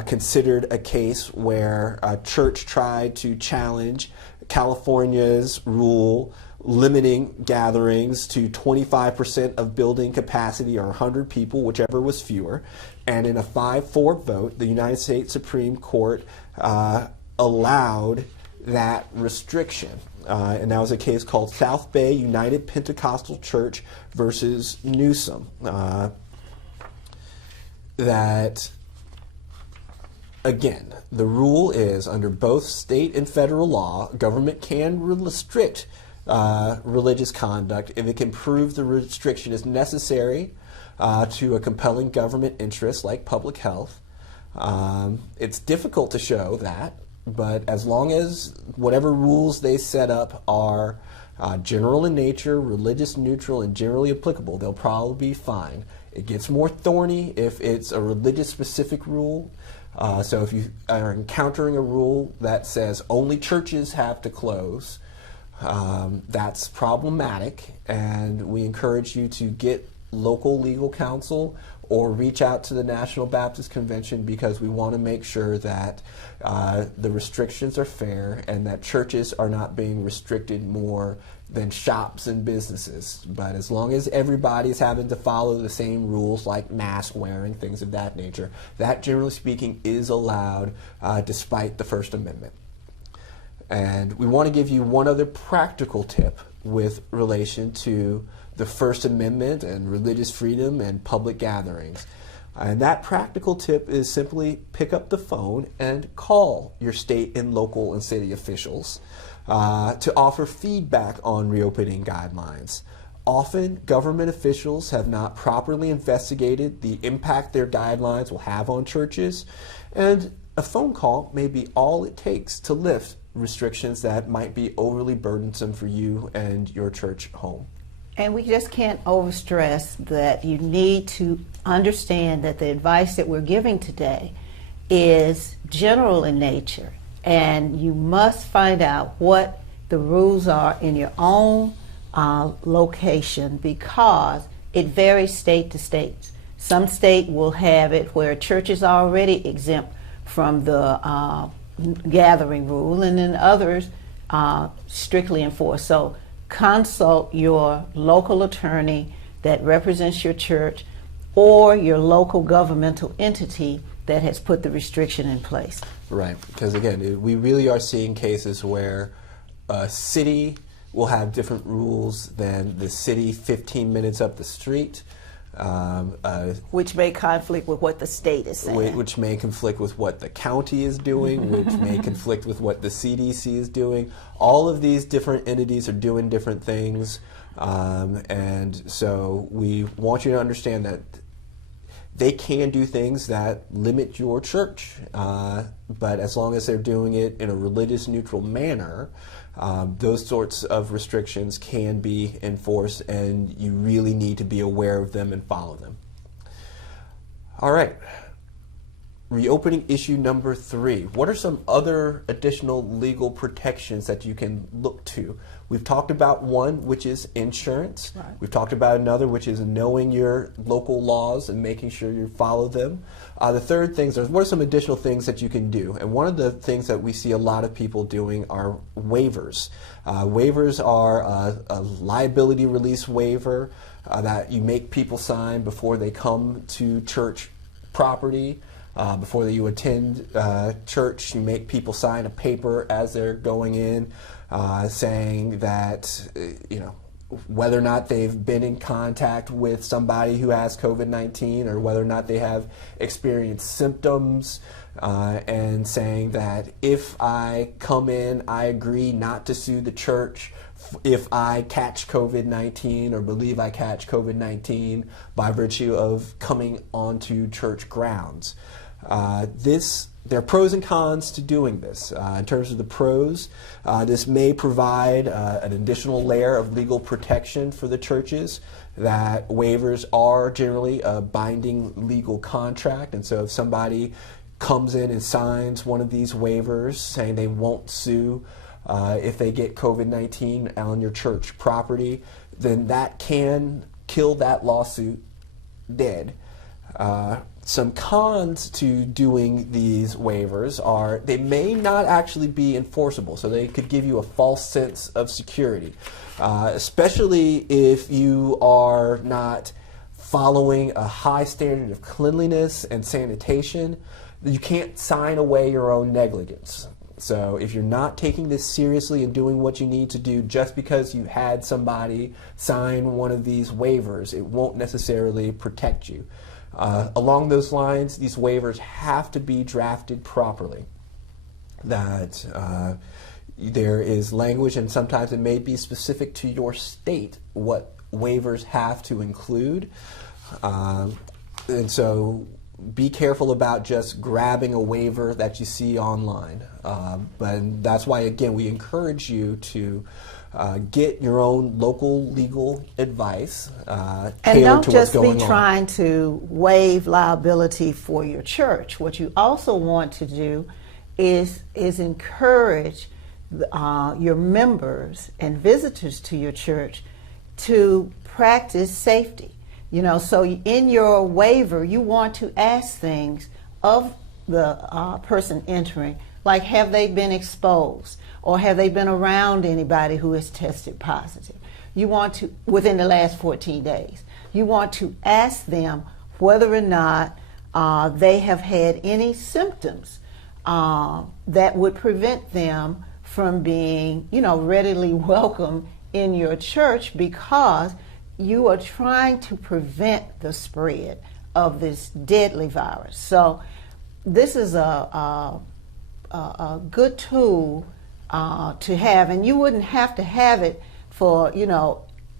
considered a case where a church tried to challenge California's rule limiting gatherings to 25% of building capacity or 100 people, whichever was fewer. And in a 5-4 vote, the United States Supreme Court allowed that restriction. And that was a case called South Bay United Pentecostal Church versus Newsom. That, again, the rule is under both state and federal law, government can restrict religious conduct if it can prove the restriction is necessary to a compelling government interest like public health. It's difficult to show that, but as long as whatever rules they set up are general in nature, religious neutral, and generally applicable, they'll probably be fine. It gets more thorny if it's a religious specific rule. So if you are encountering a rule that says only churches have to close, that's problematic, and we encourage you to get local legal counsel or reach out to the National Baptist Convention, because we want to make sure that the restrictions are fair and that churches are not being restricted more than shops and businesses. But as long as everybody's having to follow the same rules like mask wearing, things of that nature, that generally speaking is allowed despite the First Amendment. And we want to give you one other practical tip with relation to the First Amendment and religious freedom and public gatherings. And that practical tip is simply pick up the phone and call your state and local and city officials to offer feedback on reopening guidelines. Often, government officials have not properly investigated the impact their guidelines will have on churches, and a phone call may be all it takes to lift restrictions that might be overly burdensome for you and your church home. And we just can't overstress that you need to understand that the advice that we're giving today is general in nature, and you must find out what the rules are in your own location, because it varies state to state. Some state will have it where churches are already exempt from the gathering rule, and then others strictly enforced. So consult your local attorney that represents your church or your local governmental entity that has put the restriction in place. Right, because again, we really are seeing cases where a city will have different rules than the city 15 minutes up the street. Which may conflict with what the state is saying. Which may conflict with what the county is doing, which may conflict with what the CDC is doing. All of these different entities are doing different things. And so we want you to understand that they can do things that limit your church. But as long as they're doing it in a religious neutral manner, those sorts of restrictions can be enforced, and you really need to be aware of them and follow them. All right. Reopening issue number 3. What are some other additional legal protections that you can look to? We've talked about one, which is insurance. Right. We've talked about another, which is knowing your local laws and making sure you follow them. The third thing is, what are some additional things that you can do? And one of the things that we see a lot of people doing are waivers. Waivers are a liability release waiver that you make people sign before they come to church property. Before you attend church, you make people sign a paper as they're going in, saying that, whether or not they've been in contact with somebody who has COVID-19, or whether or not they have experienced symptoms, and saying that if I come in, I agree not to sue the church if I catch COVID-19 or believe I catch COVID-19 by virtue of coming onto church grounds. There are pros and cons to doing this. In terms of the pros, this may provide an additional layer of legal protection for the churches, that waivers are generally a binding legal contract, and so if somebody comes in and signs one of these waivers saying they won't sue if they get COVID-19 on your church property, then that can kill that lawsuit dead. Some cons to doing these waivers are they may not actually be enforceable, so they could give you a false sense of security, especially if you are not following a high standard of cleanliness and sanitation. You can't sign away your own negligence. So if you're not taking this seriously and doing what you need to do just because you had somebody sign one of these waivers, it won't necessarily protect you. Along those lines, these waivers have to be drafted properly. That there is language, and sometimes it may be specific to your state, what waivers have to include. And so be careful about just grabbing a waiver that you see online. But that's why, again, we encourage you to get your own local legal advice. And don't just be trying to waive liability for your church. What you also want to do is encourage your members and visitors to your church to practice safety. So in your waiver, you want to ask things of the person entering, like, have they been exposed, or have they been around anybody who has tested positive? You want to, within the last 14 days, you want to ask them whether or not they have had any symptoms that would prevent them from being, readily welcome in your church, because you are trying to prevent the spread of this deadly virus. So this is a good tool to have, and you wouldn't have to have it for,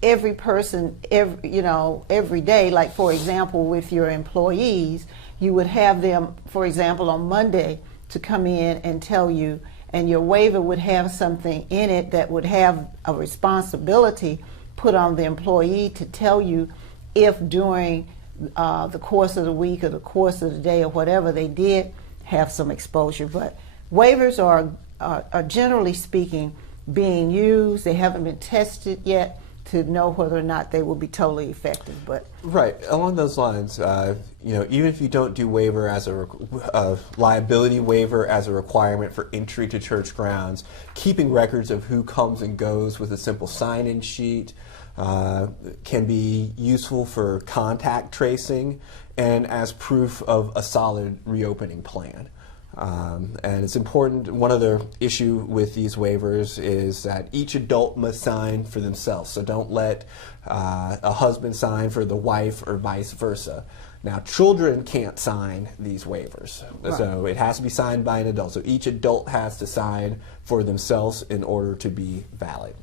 every person, every day. Like, for example, with your employees, you would have them, for example, on Monday to come in and tell you, and your waiver would have something in it that would have a responsibility put on the employee to tell you if during the course of the week or the course of the day or whatever they did have some exposure. But waivers are generally speaking being used. They haven't been tested yet to know whether or not they will be totally effective. But right along those lines, even if you don't do waiver as a liability waiver as a requirement for entry to church grounds, keeping records of who comes and goes with a simple sign-in sheet can be useful for contact tracing and as proof of a solid reopening plan. And it's important, one other issue with these waivers is that each adult must sign for themselves. So don't let a husband sign for the wife or vice versa. Now, children can't sign these waivers. Right. So it has to be signed by an adult. So each adult has to sign for themselves in order to be valid.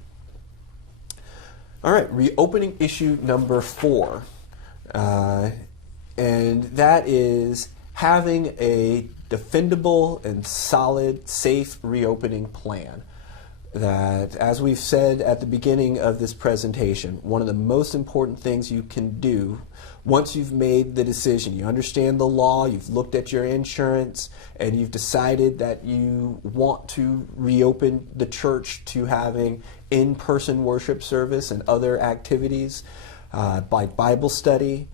All right, reopening issue number 4. And that is having a defendable and solid, safe reopening plan. That, as we've said at the beginning of this presentation, one of the most important things you can do once you've made the decision, you understand the law, you've looked at your insurance, and you've decided that you want to reopen the church to having in-person worship service and other activities like Bible study,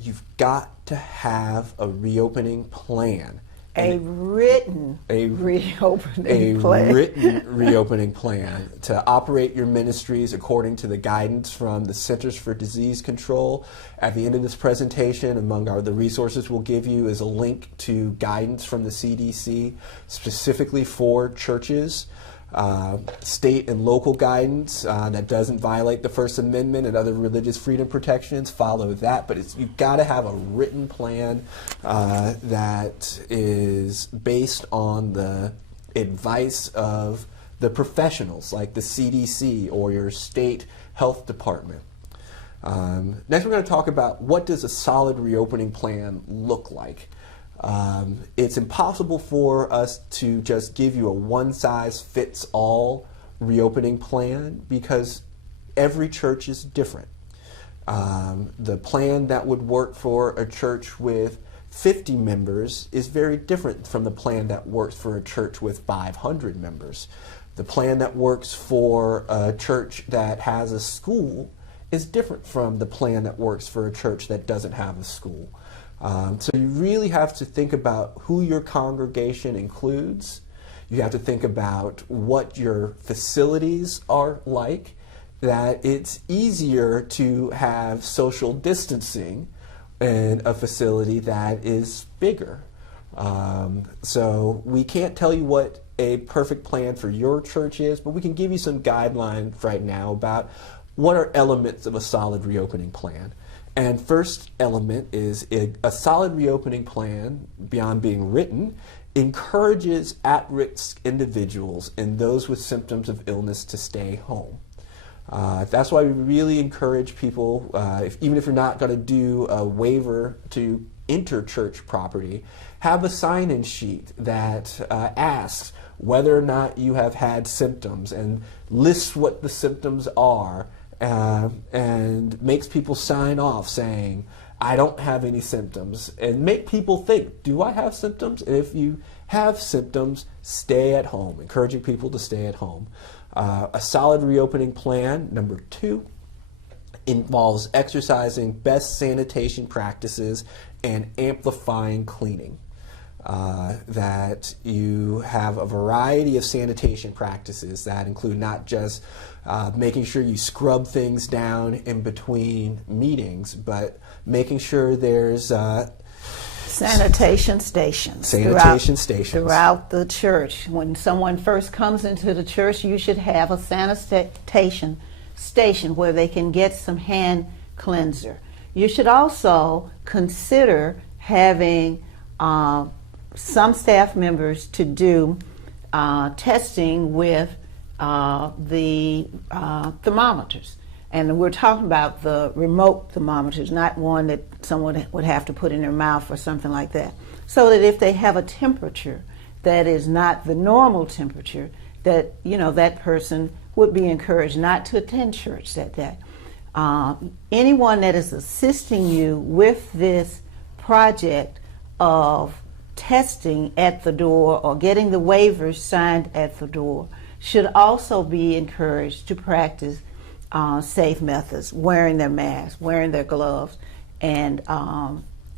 you've got to have a reopening plan. A written reopening plan to operate your ministries according to the guidance from the Centers for Disease Control. At the end of this presentation, among the resources we'll give you is a link to guidance from the CDC specifically for churches. State and local guidance that doesn't violate the First Amendment and other religious freedom protections, follow that. But you've got to have a written plan that is based on the advice of the professionals like the CDC or your state health department. Next, we're going to talk about what does a solid reopening plan look like. It's impossible for us to just give you a one-size-fits-all reopening plan because every church is different. The plan that would work for a church with 50 members is very different from the plan that works for a church with 500 members. The plan that works for a church that has a school is different from the plan that works for a church that doesn't have a school. So you really have to think about who your congregation includes. You have to think about what your facilities are like, that it's easier to have social distancing in a facility that is bigger. So we can't tell you what a perfect plan for your church is, but we can give you some guidelines right now about what are elements of a solid reopening plan. And first element is a solid reopening plan, beyond being written, encourages at-risk individuals and those with symptoms of illness to stay home. That's why we really encourage people, even if you're not going to do a waiver to enter church property, have a sign-in sheet that asks whether or not you have had symptoms and lists what the symptoms are. And makes people sign off saying, I don't have any symptoms, and make people think, do I have symptoms? And if you have symptoms, stay at home, encouraging people to stay at home. A solid reopening plan, number 2, involves exercising best sanitation practices and amplifying cleaning. That you have a variety of sanitation practices that include not just making sure you scrub things down in between meetings, but making sure there's sanitation stations throughout the church. When someone first comes into the church, you should have a sanitation station where they can get some hand cleanser. You should also consider having some staff members to do testing with the thermometers. And we're talking about the remote thermometers, not one that someone would have to put in their mouth or something like that. So that if they have a temperature that is not the normal temperature, that, you know, that person would be encouraged not to attend church that day. Anyone that is assisting you with this project of testing at the door or getting the waivers signed at the door should also be encouraged to practice safe methods, wearing their masks, wearing their gloves, and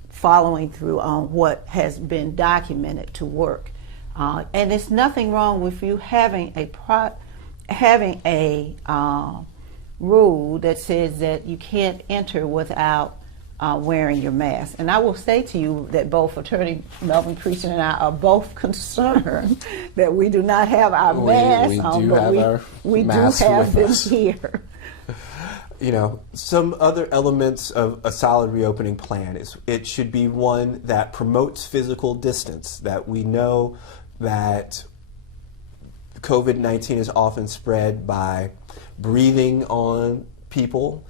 following through on what has been documented to work. And there's nothing wrong with you having a rule that says that you can't enter without wearing your mask. And I will say to you that both Attorney Melvin Prieston and I are both concerned that we do not have our masks on, but we do have them here. You know, some other elements of a solid reopening plan is it should be one that promotes physical distance, that we know that COVID-19 is often spread by breathing on people,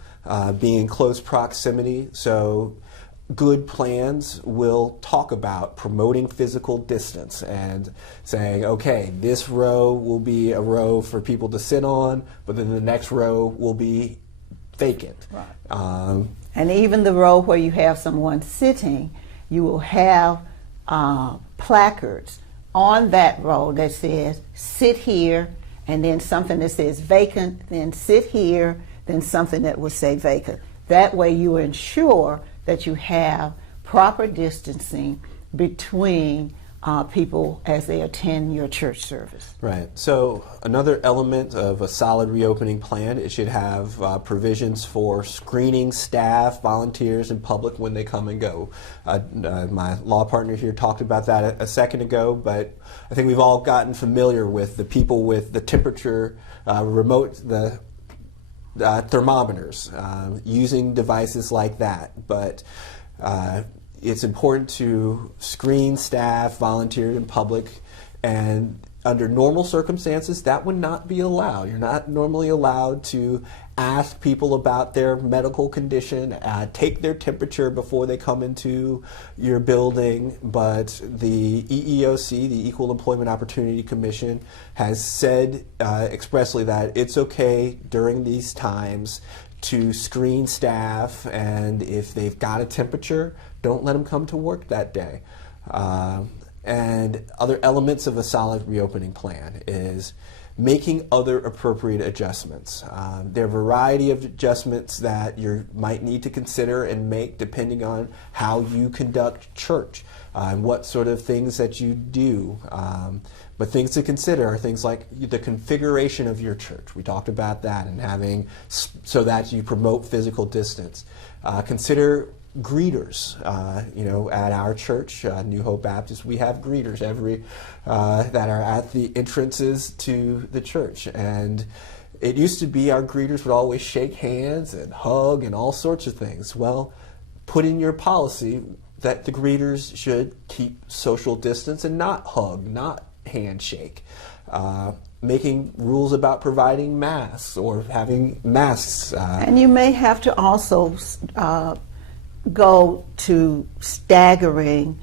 being in close proximity. So good plans will talk about promoting physical distance and saying, okay, this row will be a row for people to sit on, but then the next row will be vacant. Right. And even the row where you have someone sitting, you will have placards on that row that says, sit here, and then something that says vacant, then sit here, then something that will say vacant. That way you ensure that you have proper distancing between people as they attend your church service. Right. So another element of a solid reopening plan, it should have provisions for screening staff, volunteers, and public when they come and go. My law partner here talked about that a second ago, but I think we've all gotten familiar with the people with the temperature the thermometers, using devices like that. But it's important to screen staff, volunteers, and public, and under normal circumstances, that would not be allowed. You're not normally allowed to ask people about their medical condition, take their temperature before they come into your building, but the EEOC, the Equal Employment Opportunity Commission, has said expressly that it's okay during these times to screen staff, and if they've got a temperature, don't let them come to work that day. And other elements of a solid reopening plan is making other appropriate adjustments. There are a variety of adjustments that you might need to consider and make depending on how you conduct church and what sort of things that you do. But things to consider are things like the configuration of your church. We talked about that, and having so that you promote physical distance. Consider greeters. At our church, New Hope Baptist, we have greeters that are at the entrances to the church. And it used to be our greeters would always shake hands and hug and all sorts of things. Well, put in your policy that the greeters should keep social distance and not hug, not handshake. Making rules about providing masks or having masks. And you may have to also go to staggering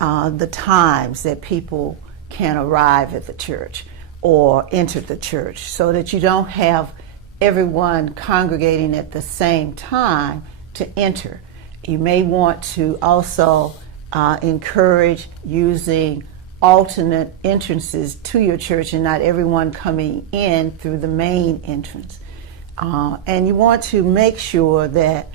the times that people can arrive at the church or enter the church, so that you don't have everyone congregating at the same time to enter. You may want to also encourage using alternate entrances to your church and not everyone coming in through the main entrance. And you want to make sure that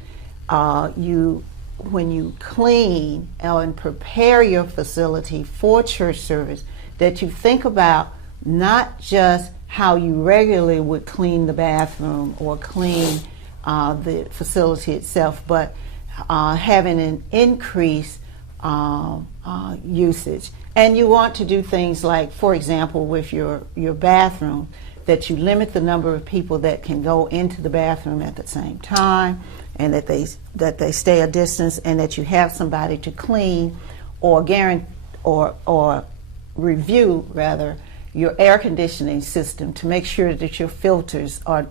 when you clean and prepare your facility for church service, that you think about not just how you regularly would clean the bathroom or clean the facility itself, but having an increased usage. And you want to do things like, for example, with your bathroom, that you limit the number of people that can go into the bathroom at the same time, and that they stay a distance, and that you have somebody to clean or guarantee or review rather your air conditioning system to make sure that your filters are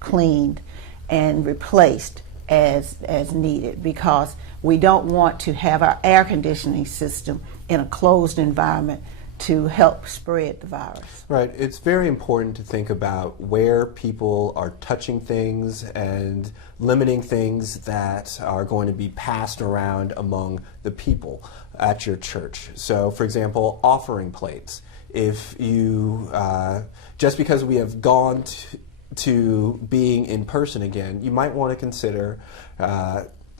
cleaned and replaced as needed, because we don't want to have our air conditioning system in a closed environment to help spread the virus. Right. It's very important to think about where people are touching things and limiting things that are going to be passed around among the people at your church. So, for example, offering plates. If you, just because we have gone to being in person again, you might want to consider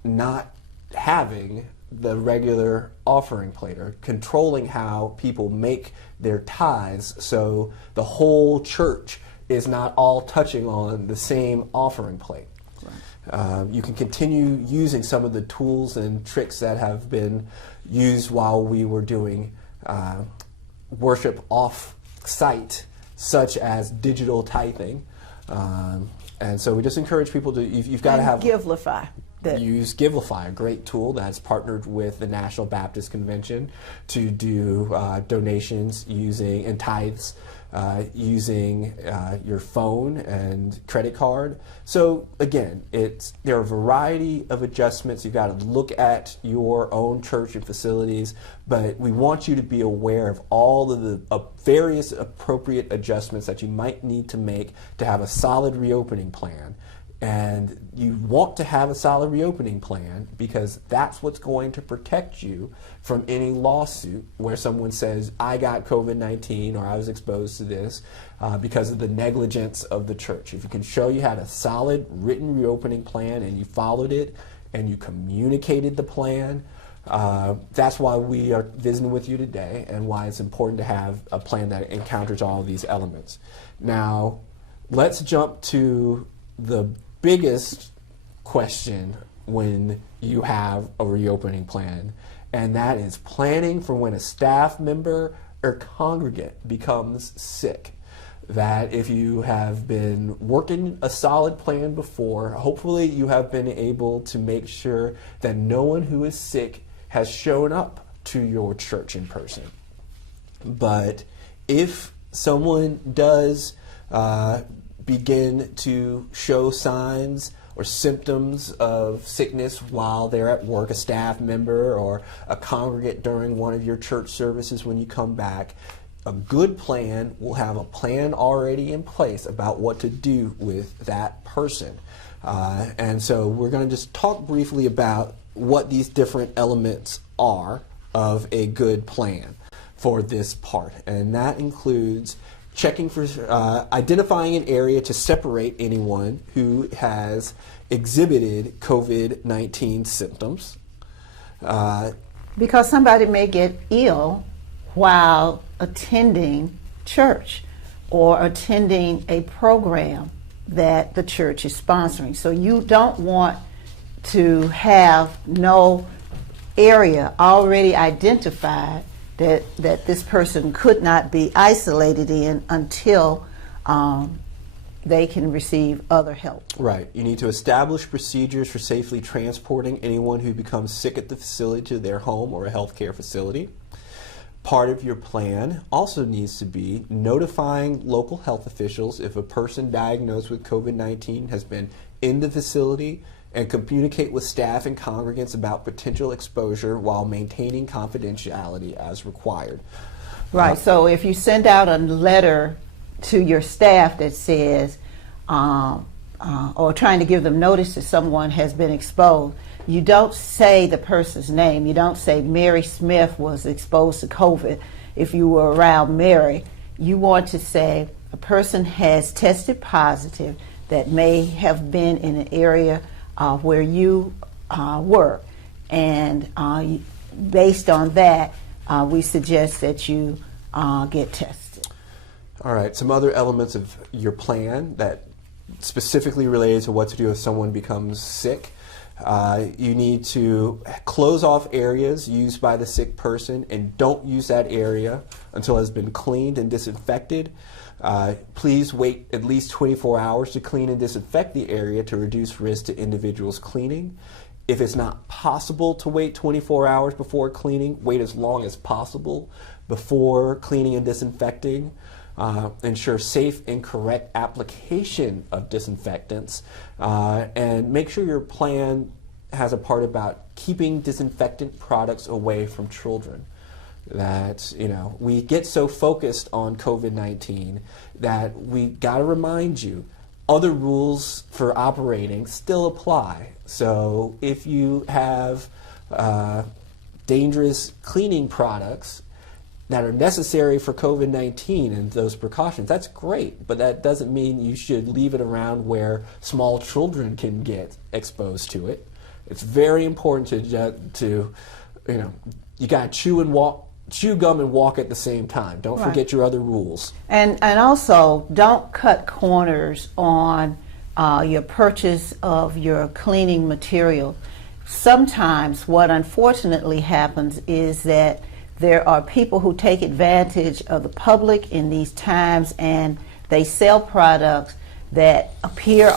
not having the regular offering plate, or controlling how people make their tithes so the whole church is not all touching on the same offering plate. Right. You can continue using some of the tools and tricks that have been used while we were doing worship off-site, such as digital tithing. And so we just encourage people to, you've got to have... Givelify. Use Givelify, a great tool that's partnered with the National Baptist Convention to do donations using and tithes using your phone and credit card. So again, there are a variety of adjustments. You've got to look at your own church and facilities, but we want you to be aware of all of the various appropriate adjustments that you might need to make to have a solid reopening plan. And you want to have a solid reopening plan because that's what's going to protect you from any lawsuit where someone says, I got COVID-19 or I was exposed to this because of the negligence of the church. If you can show you had a solid written reopening plan and you followed it and you communicated the plan, that's why we are visiting with you today and why it's important to have a plan that encounters all of these elements. Now, let's jump to the biggest question when you have a reopening plan, and that is planning for when a staff member or congregant becomes sick. That if you have been working a solid plan before, hopefully you have been able to make sure that no one who is sick has shown up to your church in person. But if someone does begin to show signs or symptoms of sickness while they're at work, a staff member or a congregant during one of your church services when you come back, a good plan will have a plan already in place about what to do with that person. And so we're going to just talk briefly about what these different elements are of a good plan for this part. And that includes checking for, identifying an area to separate anyone who has exhibited COVID-19 symptoms. Because somebody may get ill while attending church or attending a program that the church is sponsoring. So you don't want to have no area already identified that this person could not be isolated in until they can receive other help. Right. You need to establish procedures for safely transporting anyone who becomes sick at the facility to their home or a healthcare facility. Part of your plan also needs to be notifying local health officials if a person diagnosed with COVID-19 has been in the facility, and communicate with staff and congregants about potential exposure while maintaining confidentiality as required. Right, so if you send out a letter to your staff that says, or trying to give them notice that someone has been exposed, you don't say the person's name. You don't say Mary Smith was exposed to COVID if you were around Mary. You want to say a person has tested positive that may have been in an area where you work, and based on that, we suggest that you get tested. All right, some other elements of your plan that specifically related to what to do if someone becomes sick. You need to close off areas used by the sick person and don't use that area until it has been cleaned and disinfected. Please wait at least 24 hours to clean and disinfect the area to reduce risk to individuals cleaning. If it's not possible to wait 24 hours before cleaning, wait as long as possible before cleaning and disinfecting. ensure safe and correct application of disinfectants, and make sure your plan has a part about keeping disinfectant products away from children. That, we get so focused on COVID-19 that we got to remind you other rules for operating still apply. So if you have dangerous cleaning products that are necessary for COVID-19 and those precautions, that's great, but that doesn't mean you should leave it around where small children can get exposed to it. It's very important to you got to chew gum and walk at the same time. Don't forget your other rules. And also, don't cut corners on your purchase of your cleaning material. Sometimes what unfortunately happens is that there are people who take advantage of the public in these times, and they sell products that appear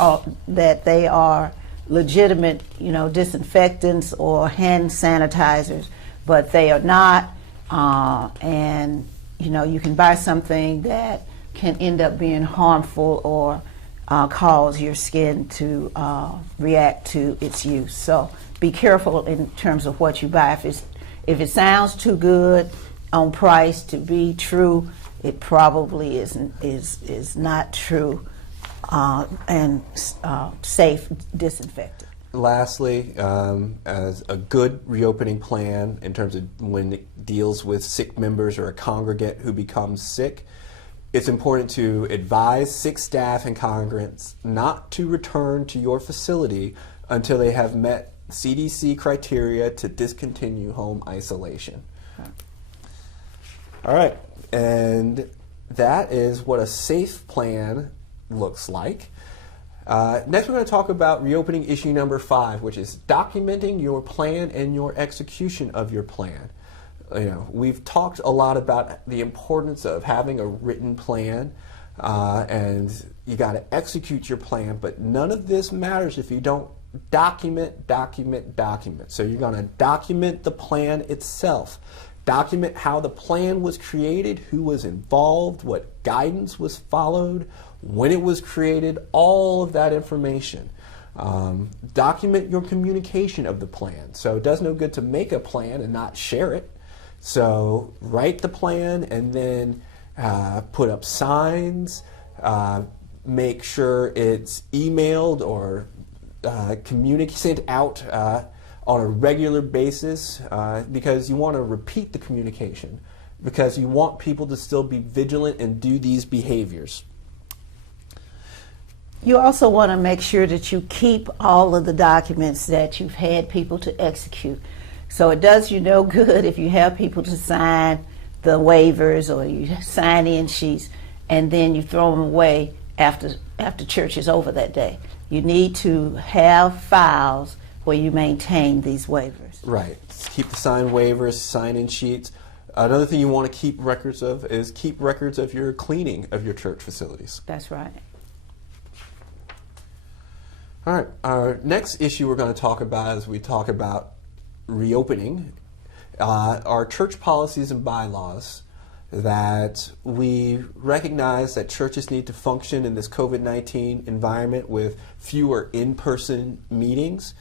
that they are legitimate, disinfectants or hand sanitizers, but they are not. And you can buy something that can end up being harmful or cause your skin to react to its use. So be careful in terms of what you buy. If it sounds too good on price to be true, it probably is not true and safe disinfectant. Lastly, as a good reopening plan in terms of when it deals with sick members or a congregant who becomes sick, it's important to advise sick staff and congregants not to return to your facility until they have met CDC criteria to discontinue home isolation. All right, and that is what a safe plan looks like. Next, we're going to talk about reopening issue number 5, which is documenting your plan and your execution of your plan. We've talked a lot about the importance of having a written plan, and you got to execute your plan, but none of this matters if you don't document. So you're going to document the plan itself. Document how the plan was created, who was involved, what guidance was followed, when it was created, all of that information. Document your communication of the plan. So it does no good to make a plan and not share it. So write the plan and then put up signs, make sure it's emailed or sent out on a regular basis, because you want to repeat the communication, because you want people to still be vigilant and do these behaviors. You also want to make sure that you keep all of the documents that you've had people to execute. So it does you no good if you have people to sign the waivers or you sign in sheets and then you throw them away after church is over that day. You need to have files where you maintain these waivers. Right. Keep the signed waivers, sign-in sheets. Another thing you want to keep records of is keep records of your cleaning of your church facilities. That's right. All right. Our next issue we're going to talk about as we talk about reopening are church policies and bylaws. That we recognize that churches need to function in this COVID-19 environment with fewer in-person meetings.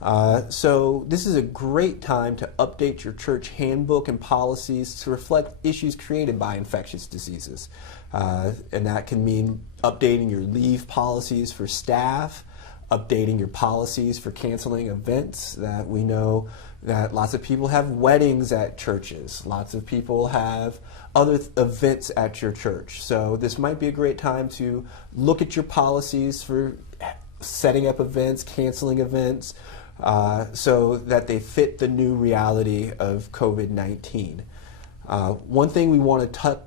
So this is a great time to update your church handbook and policies to reflect issues created by infectious diseases. And that can mean updating your leave policies for staff, updating your policies for canceling events. That we know that lots of people have weddings at churches. Lots of people have other events at your church. So this might be a great time to look at your policies for setting up events, canceling events, so that they fit the new reality of COVID-19. One thing we want to touch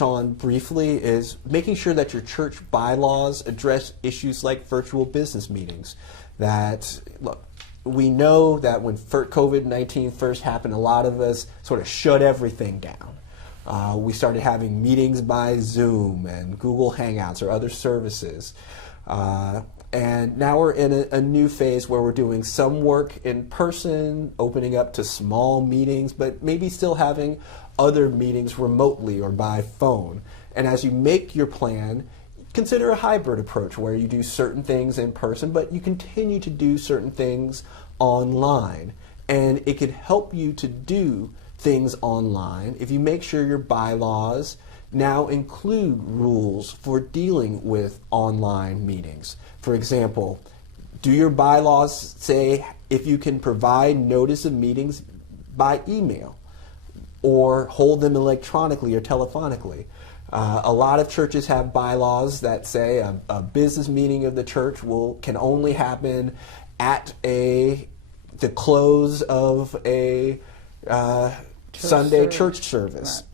on briefly is making sure that your church bylaws address issues like virtual business meetings. That, look, we know that when COVID-19 first happened, a lot of us sort of shut everything down. We started having meetings by Zoom and Google Hangouts or other services. And And now we're in a new phase where we're doing some work in person, opening up to small meetings, but maybe still having other meetings remotely or by phone. And as you make your plan, consider a hybrid approach where you do certain things in person, but you continue to do certain things online. And it could help you to do things online if you make sure your bylaws now include rules for dealing with online meetings. For example, do your bylaws say if you can provide notice of meetings by email or hold them electronically or telephonically? A lot of churches have bylaws that say a business meeting of the church can only happen at the close of a Sunday church service. Right.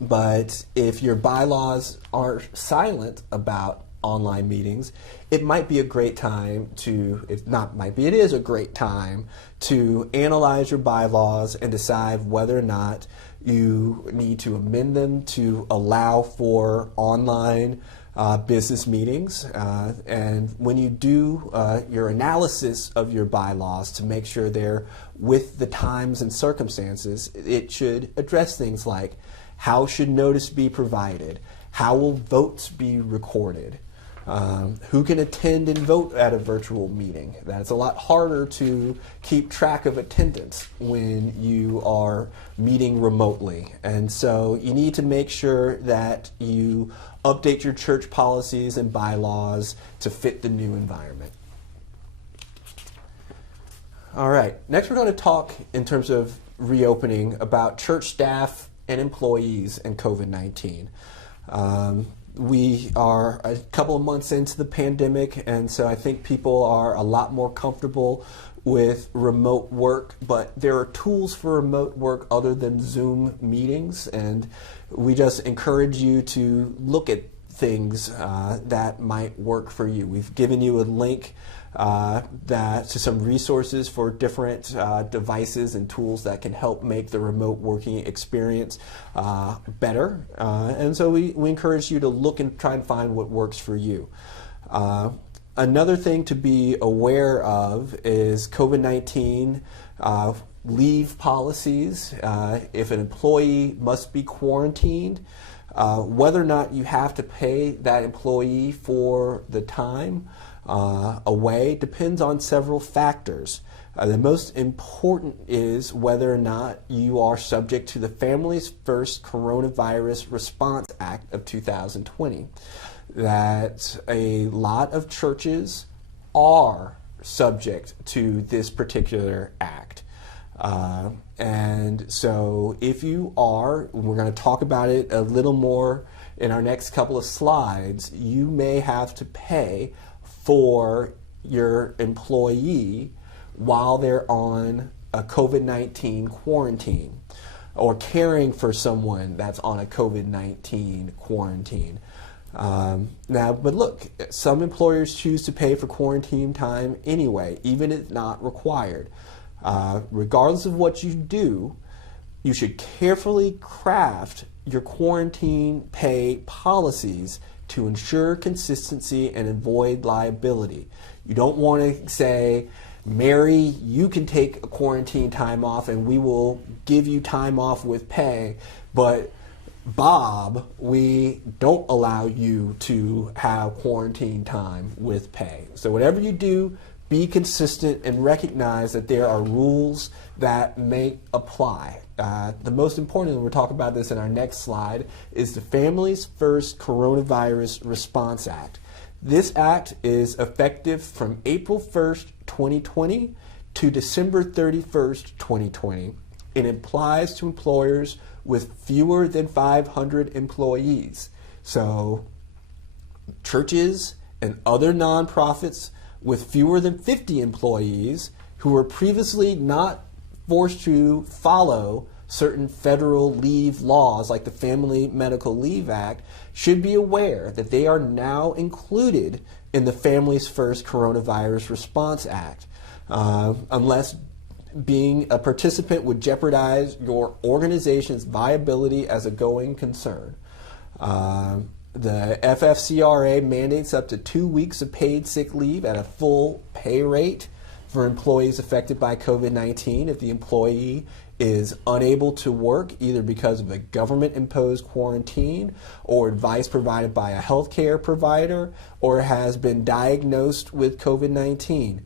But if your bylaws are silent about online meetings, it might be a great time to, if not might be, it is a great time to analyze your bylaws and decide whether or not you need to amend them to allow for online business meetings. And when you do your analysis of your bylaws to make sure they're with the times and circumstances, it should address things like how should notice be provided? How will votes be recorded? Who can attend and vote at a virtual meeting? That's a lot harder to keep track of attendance when you are meeting remotely. And so you need to make sure that you update your church policies and bylaws to fit the new environment. All right, next we're going to talk in terms of reopening about church staff and employees and COVID-19. We are a couple of months into the pandemic, and so I think people are a lot more comfortable with remote work, but there are tools for remote work other than Zoom meetings, and we just encourage you to look at things that might work for you. We've given you a link to some resources for different devices and tools that can help make the remote working experience better. And so we encourage you to look and try and find what works for you. Another thing to be aware of is COVID-19 leave policies. If an employee must be quarantined, whether or not you have to pay that employee for the time away depends on several factors. The most important is whether or not you are subject to the Families First Coronavirus Response Act of 2020. That a lot of churches are subject to this particular act. And so if you are, we're going to talk about it a little more in our next couple of slides, you may have to pay for your employee while they're on a COVID-19 quarantine or caring for someone that's on a COVID-19 quarantine. But look, some employers choose to pay for quarantine time anyway, even if it's not required. Regardless of what you do, you should carefully craft your quarantine pay policies to ensure consistency and avoid liability. You don't want to say, Mary, you can take a quarantine time off and we will give you time off with pay, but Bob, we don't allow you to have quarantine time with pay. So whatever you do, be consistent and recognize that there are rules that may apply. The most important, and we'll talk about this in our next slide, is the Families First Coronavirus Response Act. This act is effective from April 1st, 2020 to December 31st, 2020. It applies to employers with fewer than 500 employees. So churches and other nonprofits with fewer than 50 employees who were previously not forced to follow certain federal leave laws like the Family Medical Leave Act should be aware that they are now included in the Families First Coronavirus Response Act, unless being a participant would jeopardize your organization's viability as a going concern. The FFCRA mandates up to 2 weeks of paid sick leave at a full pay rate for employees affected by COVID-19 if the employee is unable to work either because of a government-imposed quarantine or advice provided by a healthcare provider or has been diagnosed with COVID-19.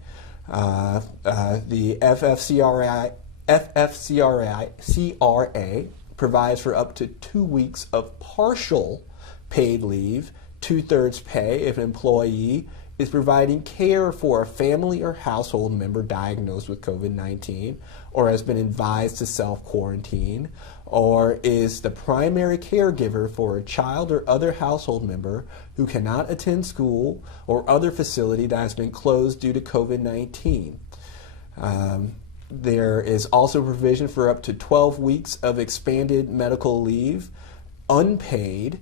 The FFCRA provides for up to 2 weeks of partial paid leave, 2/3 pay if an employee is providing care for a family or household member diagnosed with COVID-19 or has been advised to self-quarantine, or is the primary caregiver for a child or other household member who cannot attend school or other facility that has been closed due to COVID-19. There is also provision for up to 12 weeks of expanded medical leave, unpaid,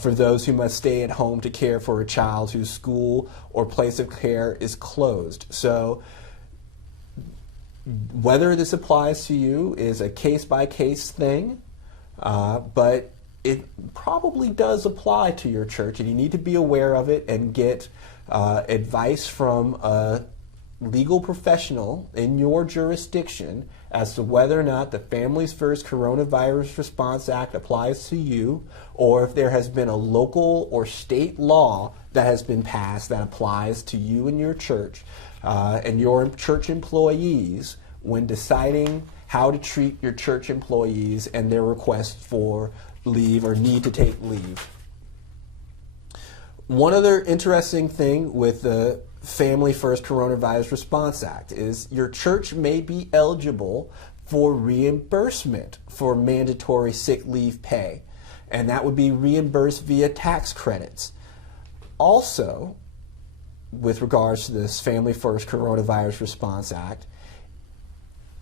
for those who must stay at home to care for a child whose school or place of care is closed. So whether this applies to you is a case-by-case thing, but it probably does apply to your church, and you need to be aware of it and get advice from a legal professional in your jurisdiction as to whether or not the Families First Coronavirus Response Act applies to you, or if there has been a local or state law that has been passed that applies to you and your church and your church employees when deciding how to treat your church employees and their request for leave or need to take leave. One other interesting thing with the Family First Coronavirus Response Act is your church may be eligible for reimbursement for mandatory sick leave pay, and that would be reimbursed via tax credits. Also, with regards to this Family First Coronavirus Response Act,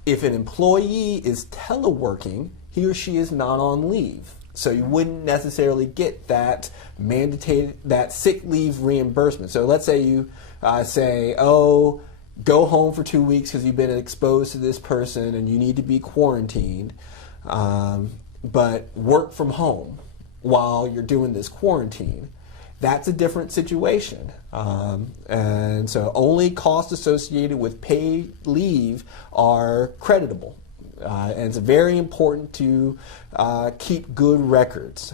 if an employee is teleworking, he or she is not on leave. So you wouldn't necessarily get that mandated, that sick leave reimbursement. So let's say you say, oh, go home for 2 weeks because you've been exposed to this person and you need to be quarantined, but work from home while you're doing this quarantine. That's a different situation. And so only costs associated with paid leave are creditable. And it's very important to keep good records.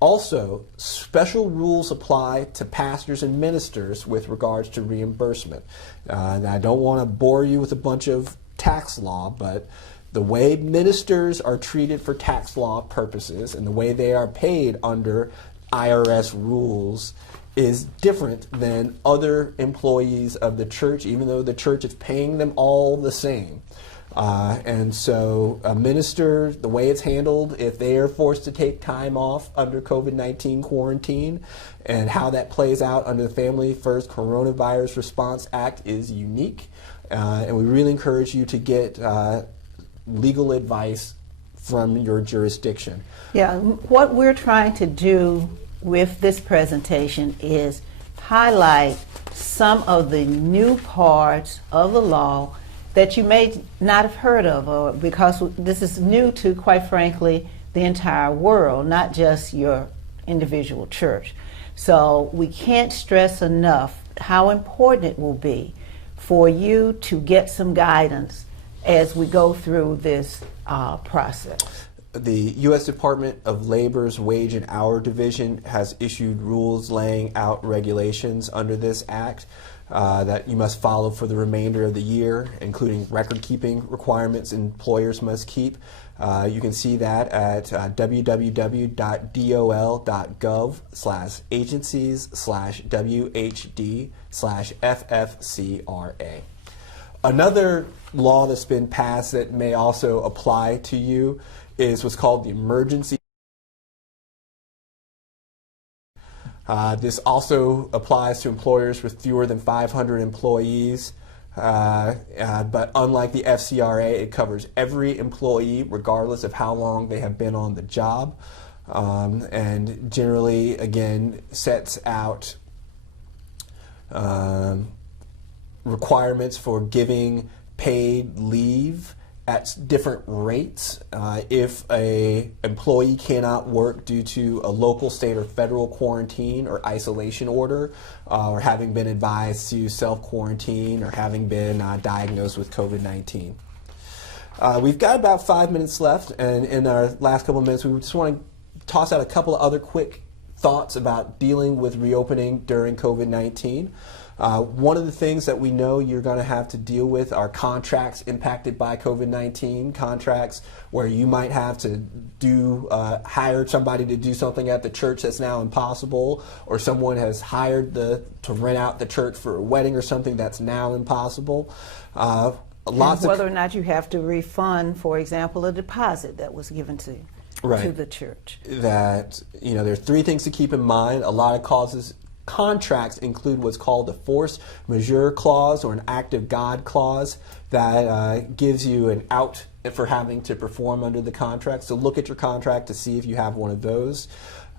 Also, special rules apply to pastors and ministers with regards to reimbursement. And I don't want to bore you with a bunch of tax law, but the way ministers are treated for tax law purposes and the way they are paid under IRS rules is different than other employees of the church, even though the church is paying them all the same. And so a minister, the way it's handled, if they are forced to take time off under COVID-19 quarantine, and how that plays out under the Family First Coronavirus Response Act is unique. And we really encourage you to get legal advice from your jurisdiction. Yeah, what we're trying to do with this presentation is highlight some of the new parts of the law that you may not have heard of, or because this is new to, quite frankly, the entire world, not just your individual church. So we can't stress enough how important it will be for you to get some guidance as we go through this process. The U.S. Department of Labor's Wage and Hour Division has issued rules laying out regulations under this act that you must follow for the remainder of the year, including record-keeping requirements employers must keep. You can see that at www.dol.gov/agencies/WHD/FFCRA. Another law that's been passed that may also apply to you is what's called the Emergency. This also applies to employers with fewer than 500 employees, but unlike the FCRA, it covers every employee regardless of how long they have been on the job, and generally, again, sets out requirements for giving paid leave at different rates. If a employee cannot work due to a local, state, or federal quarantine or isolation order, or having been advised to self-quarantine, or having been diagnosed with COVID-19. We've got about 5 minutes left, and in our last couple of minutes, we just want to toss out a couple of other quick thoughts about dealing with reopening during COVID-19. One of the things that we know you're going to have to deal with are contracts impacted by COVID-19, contracts where you might have to hire somebody to do something at the church that's now impossible, or someone has hired to rent out the church for a wedding or something that's now impossible. Whether or not you have to refund, for example, a deposit that was given to the church. That, there are three things to keep in mind. A lot of contracts include what's called a force majeure clause or an act of God clause that gives you an out for having to perform under the contract. So look at your contract to see if you have one of those.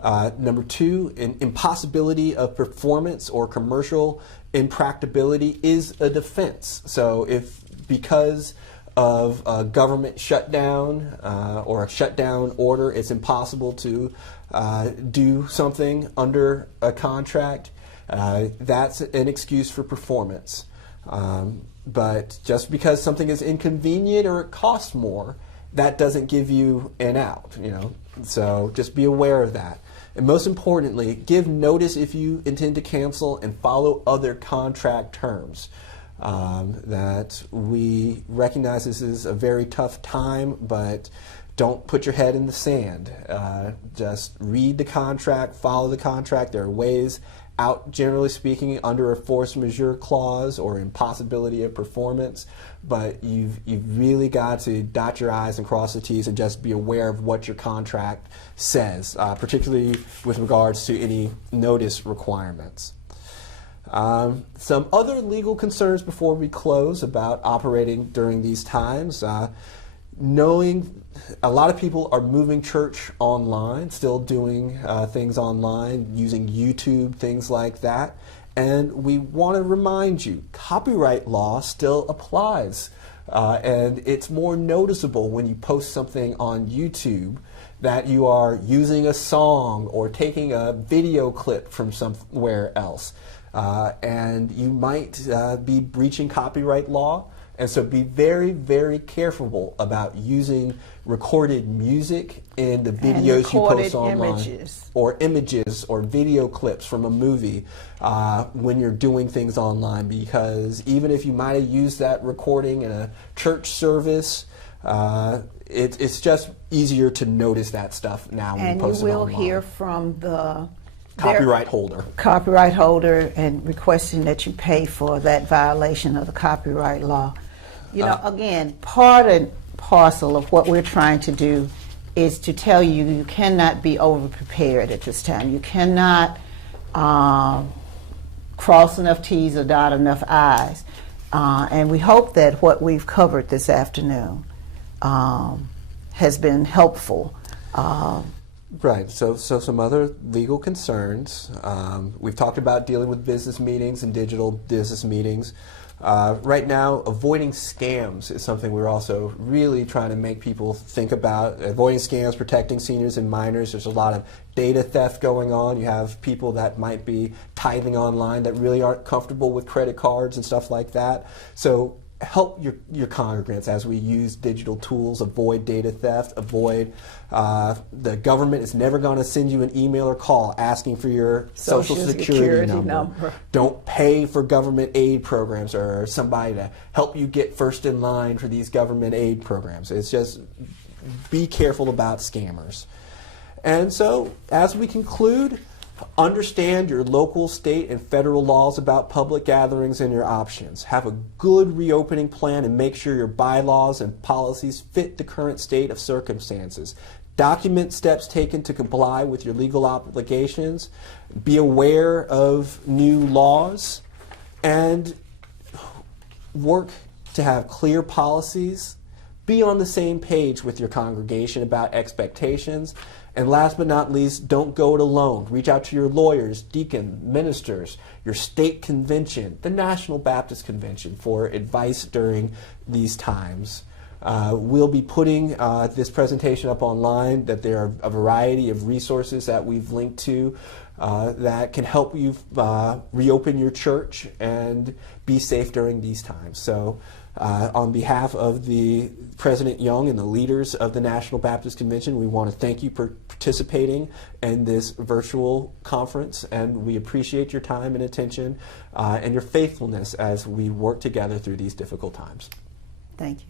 Number two, an impossibility of performance or commercial impracticability is a defense. So if because of a government shutdown or a shutdown order, it's impossible to do something under a contract, that's an excuse for performance. But just because something is inconvenient or it costs more, that doesn't give you an out, So just be aware of that. And most importantly, give notice if you intend to cancel and follow other contract terms. That we recognize this is a very tough time, but don't put your head in the sand. Just read the contract, follow the contract. There are ways out, generally speaking, under a force majeure clause or impossibility of performance, but you've really got to dot your I's and cross the T's and just be aware of what your contract says, particularly with regards to any notice requirements. Some other legal concerns before we close about operating during these times. Knowing a lot of people are moving church online, still doing things online, using YouTube, things like that. And we want to remind you, copyright law still applies. And it's more noticeable when you post something on YouTube that you are using a song or taking a video clip from somewhere else. And you might be breaching copyright law. And so be very, very careful about using recorded music in the videos you post online, or images or video clips from a movie when you're doing things online, because even if you might have used that recording in a church service, it's just easier to notice that stuff now when you post it online. And you will hear from the copyright holder and requesting that you pay for that violation of the copyright law. Again, part and parcel of what we're trying to do is to tell you you cannot be over-prepared at this time. You cannot cross enough T's or dot enough I's. And we hope that what we've covered this afternoon has been helpful. Right. So some other legal concerns. We've talked about dealing with business meetings and digital business meetings. Right now, avoiding scams is something we're also really trying to make people think about. Avoiding scams, protecting seniors and minors. There's a lot of data theft going on. You have people that might be tithing online that really aren't comfortable with credit cards and stuff like that. So help your congregants as we use digital tools, avoid data theft, avoid, the government is never going to send you an email or call asking for your social security number. Don't pay for government aid programs or somebody to help you get first in line for these government aid programs. It's just be careful about scammers. And so as we conclude, understand your local, state, and federal laws about public gatherings and your options. Have a good reopening plan and make sure your bylaws and policies fit the current state of circumstances. Document steps taken to comply with your legal obligations. Be aware of new laws and work to have clear policies. Be on the same page with your congregation about expectations. And last but not least, don't go it alone. Reach out to your lawyers, deacon, ministers, your state convention, the National Baptist Convention for advice during these times. We'll be putting this presentation up online, that there are a variety of resources that we've linked to that can help you reopen your church and be safe during these times. So on behalf of the President Young and the leaders of the National Baptist Convention, we want to thank you for participating in this virtual conference, and we appreciate your time and attention and your faithfulness as we work together through these difficult times. Thank you.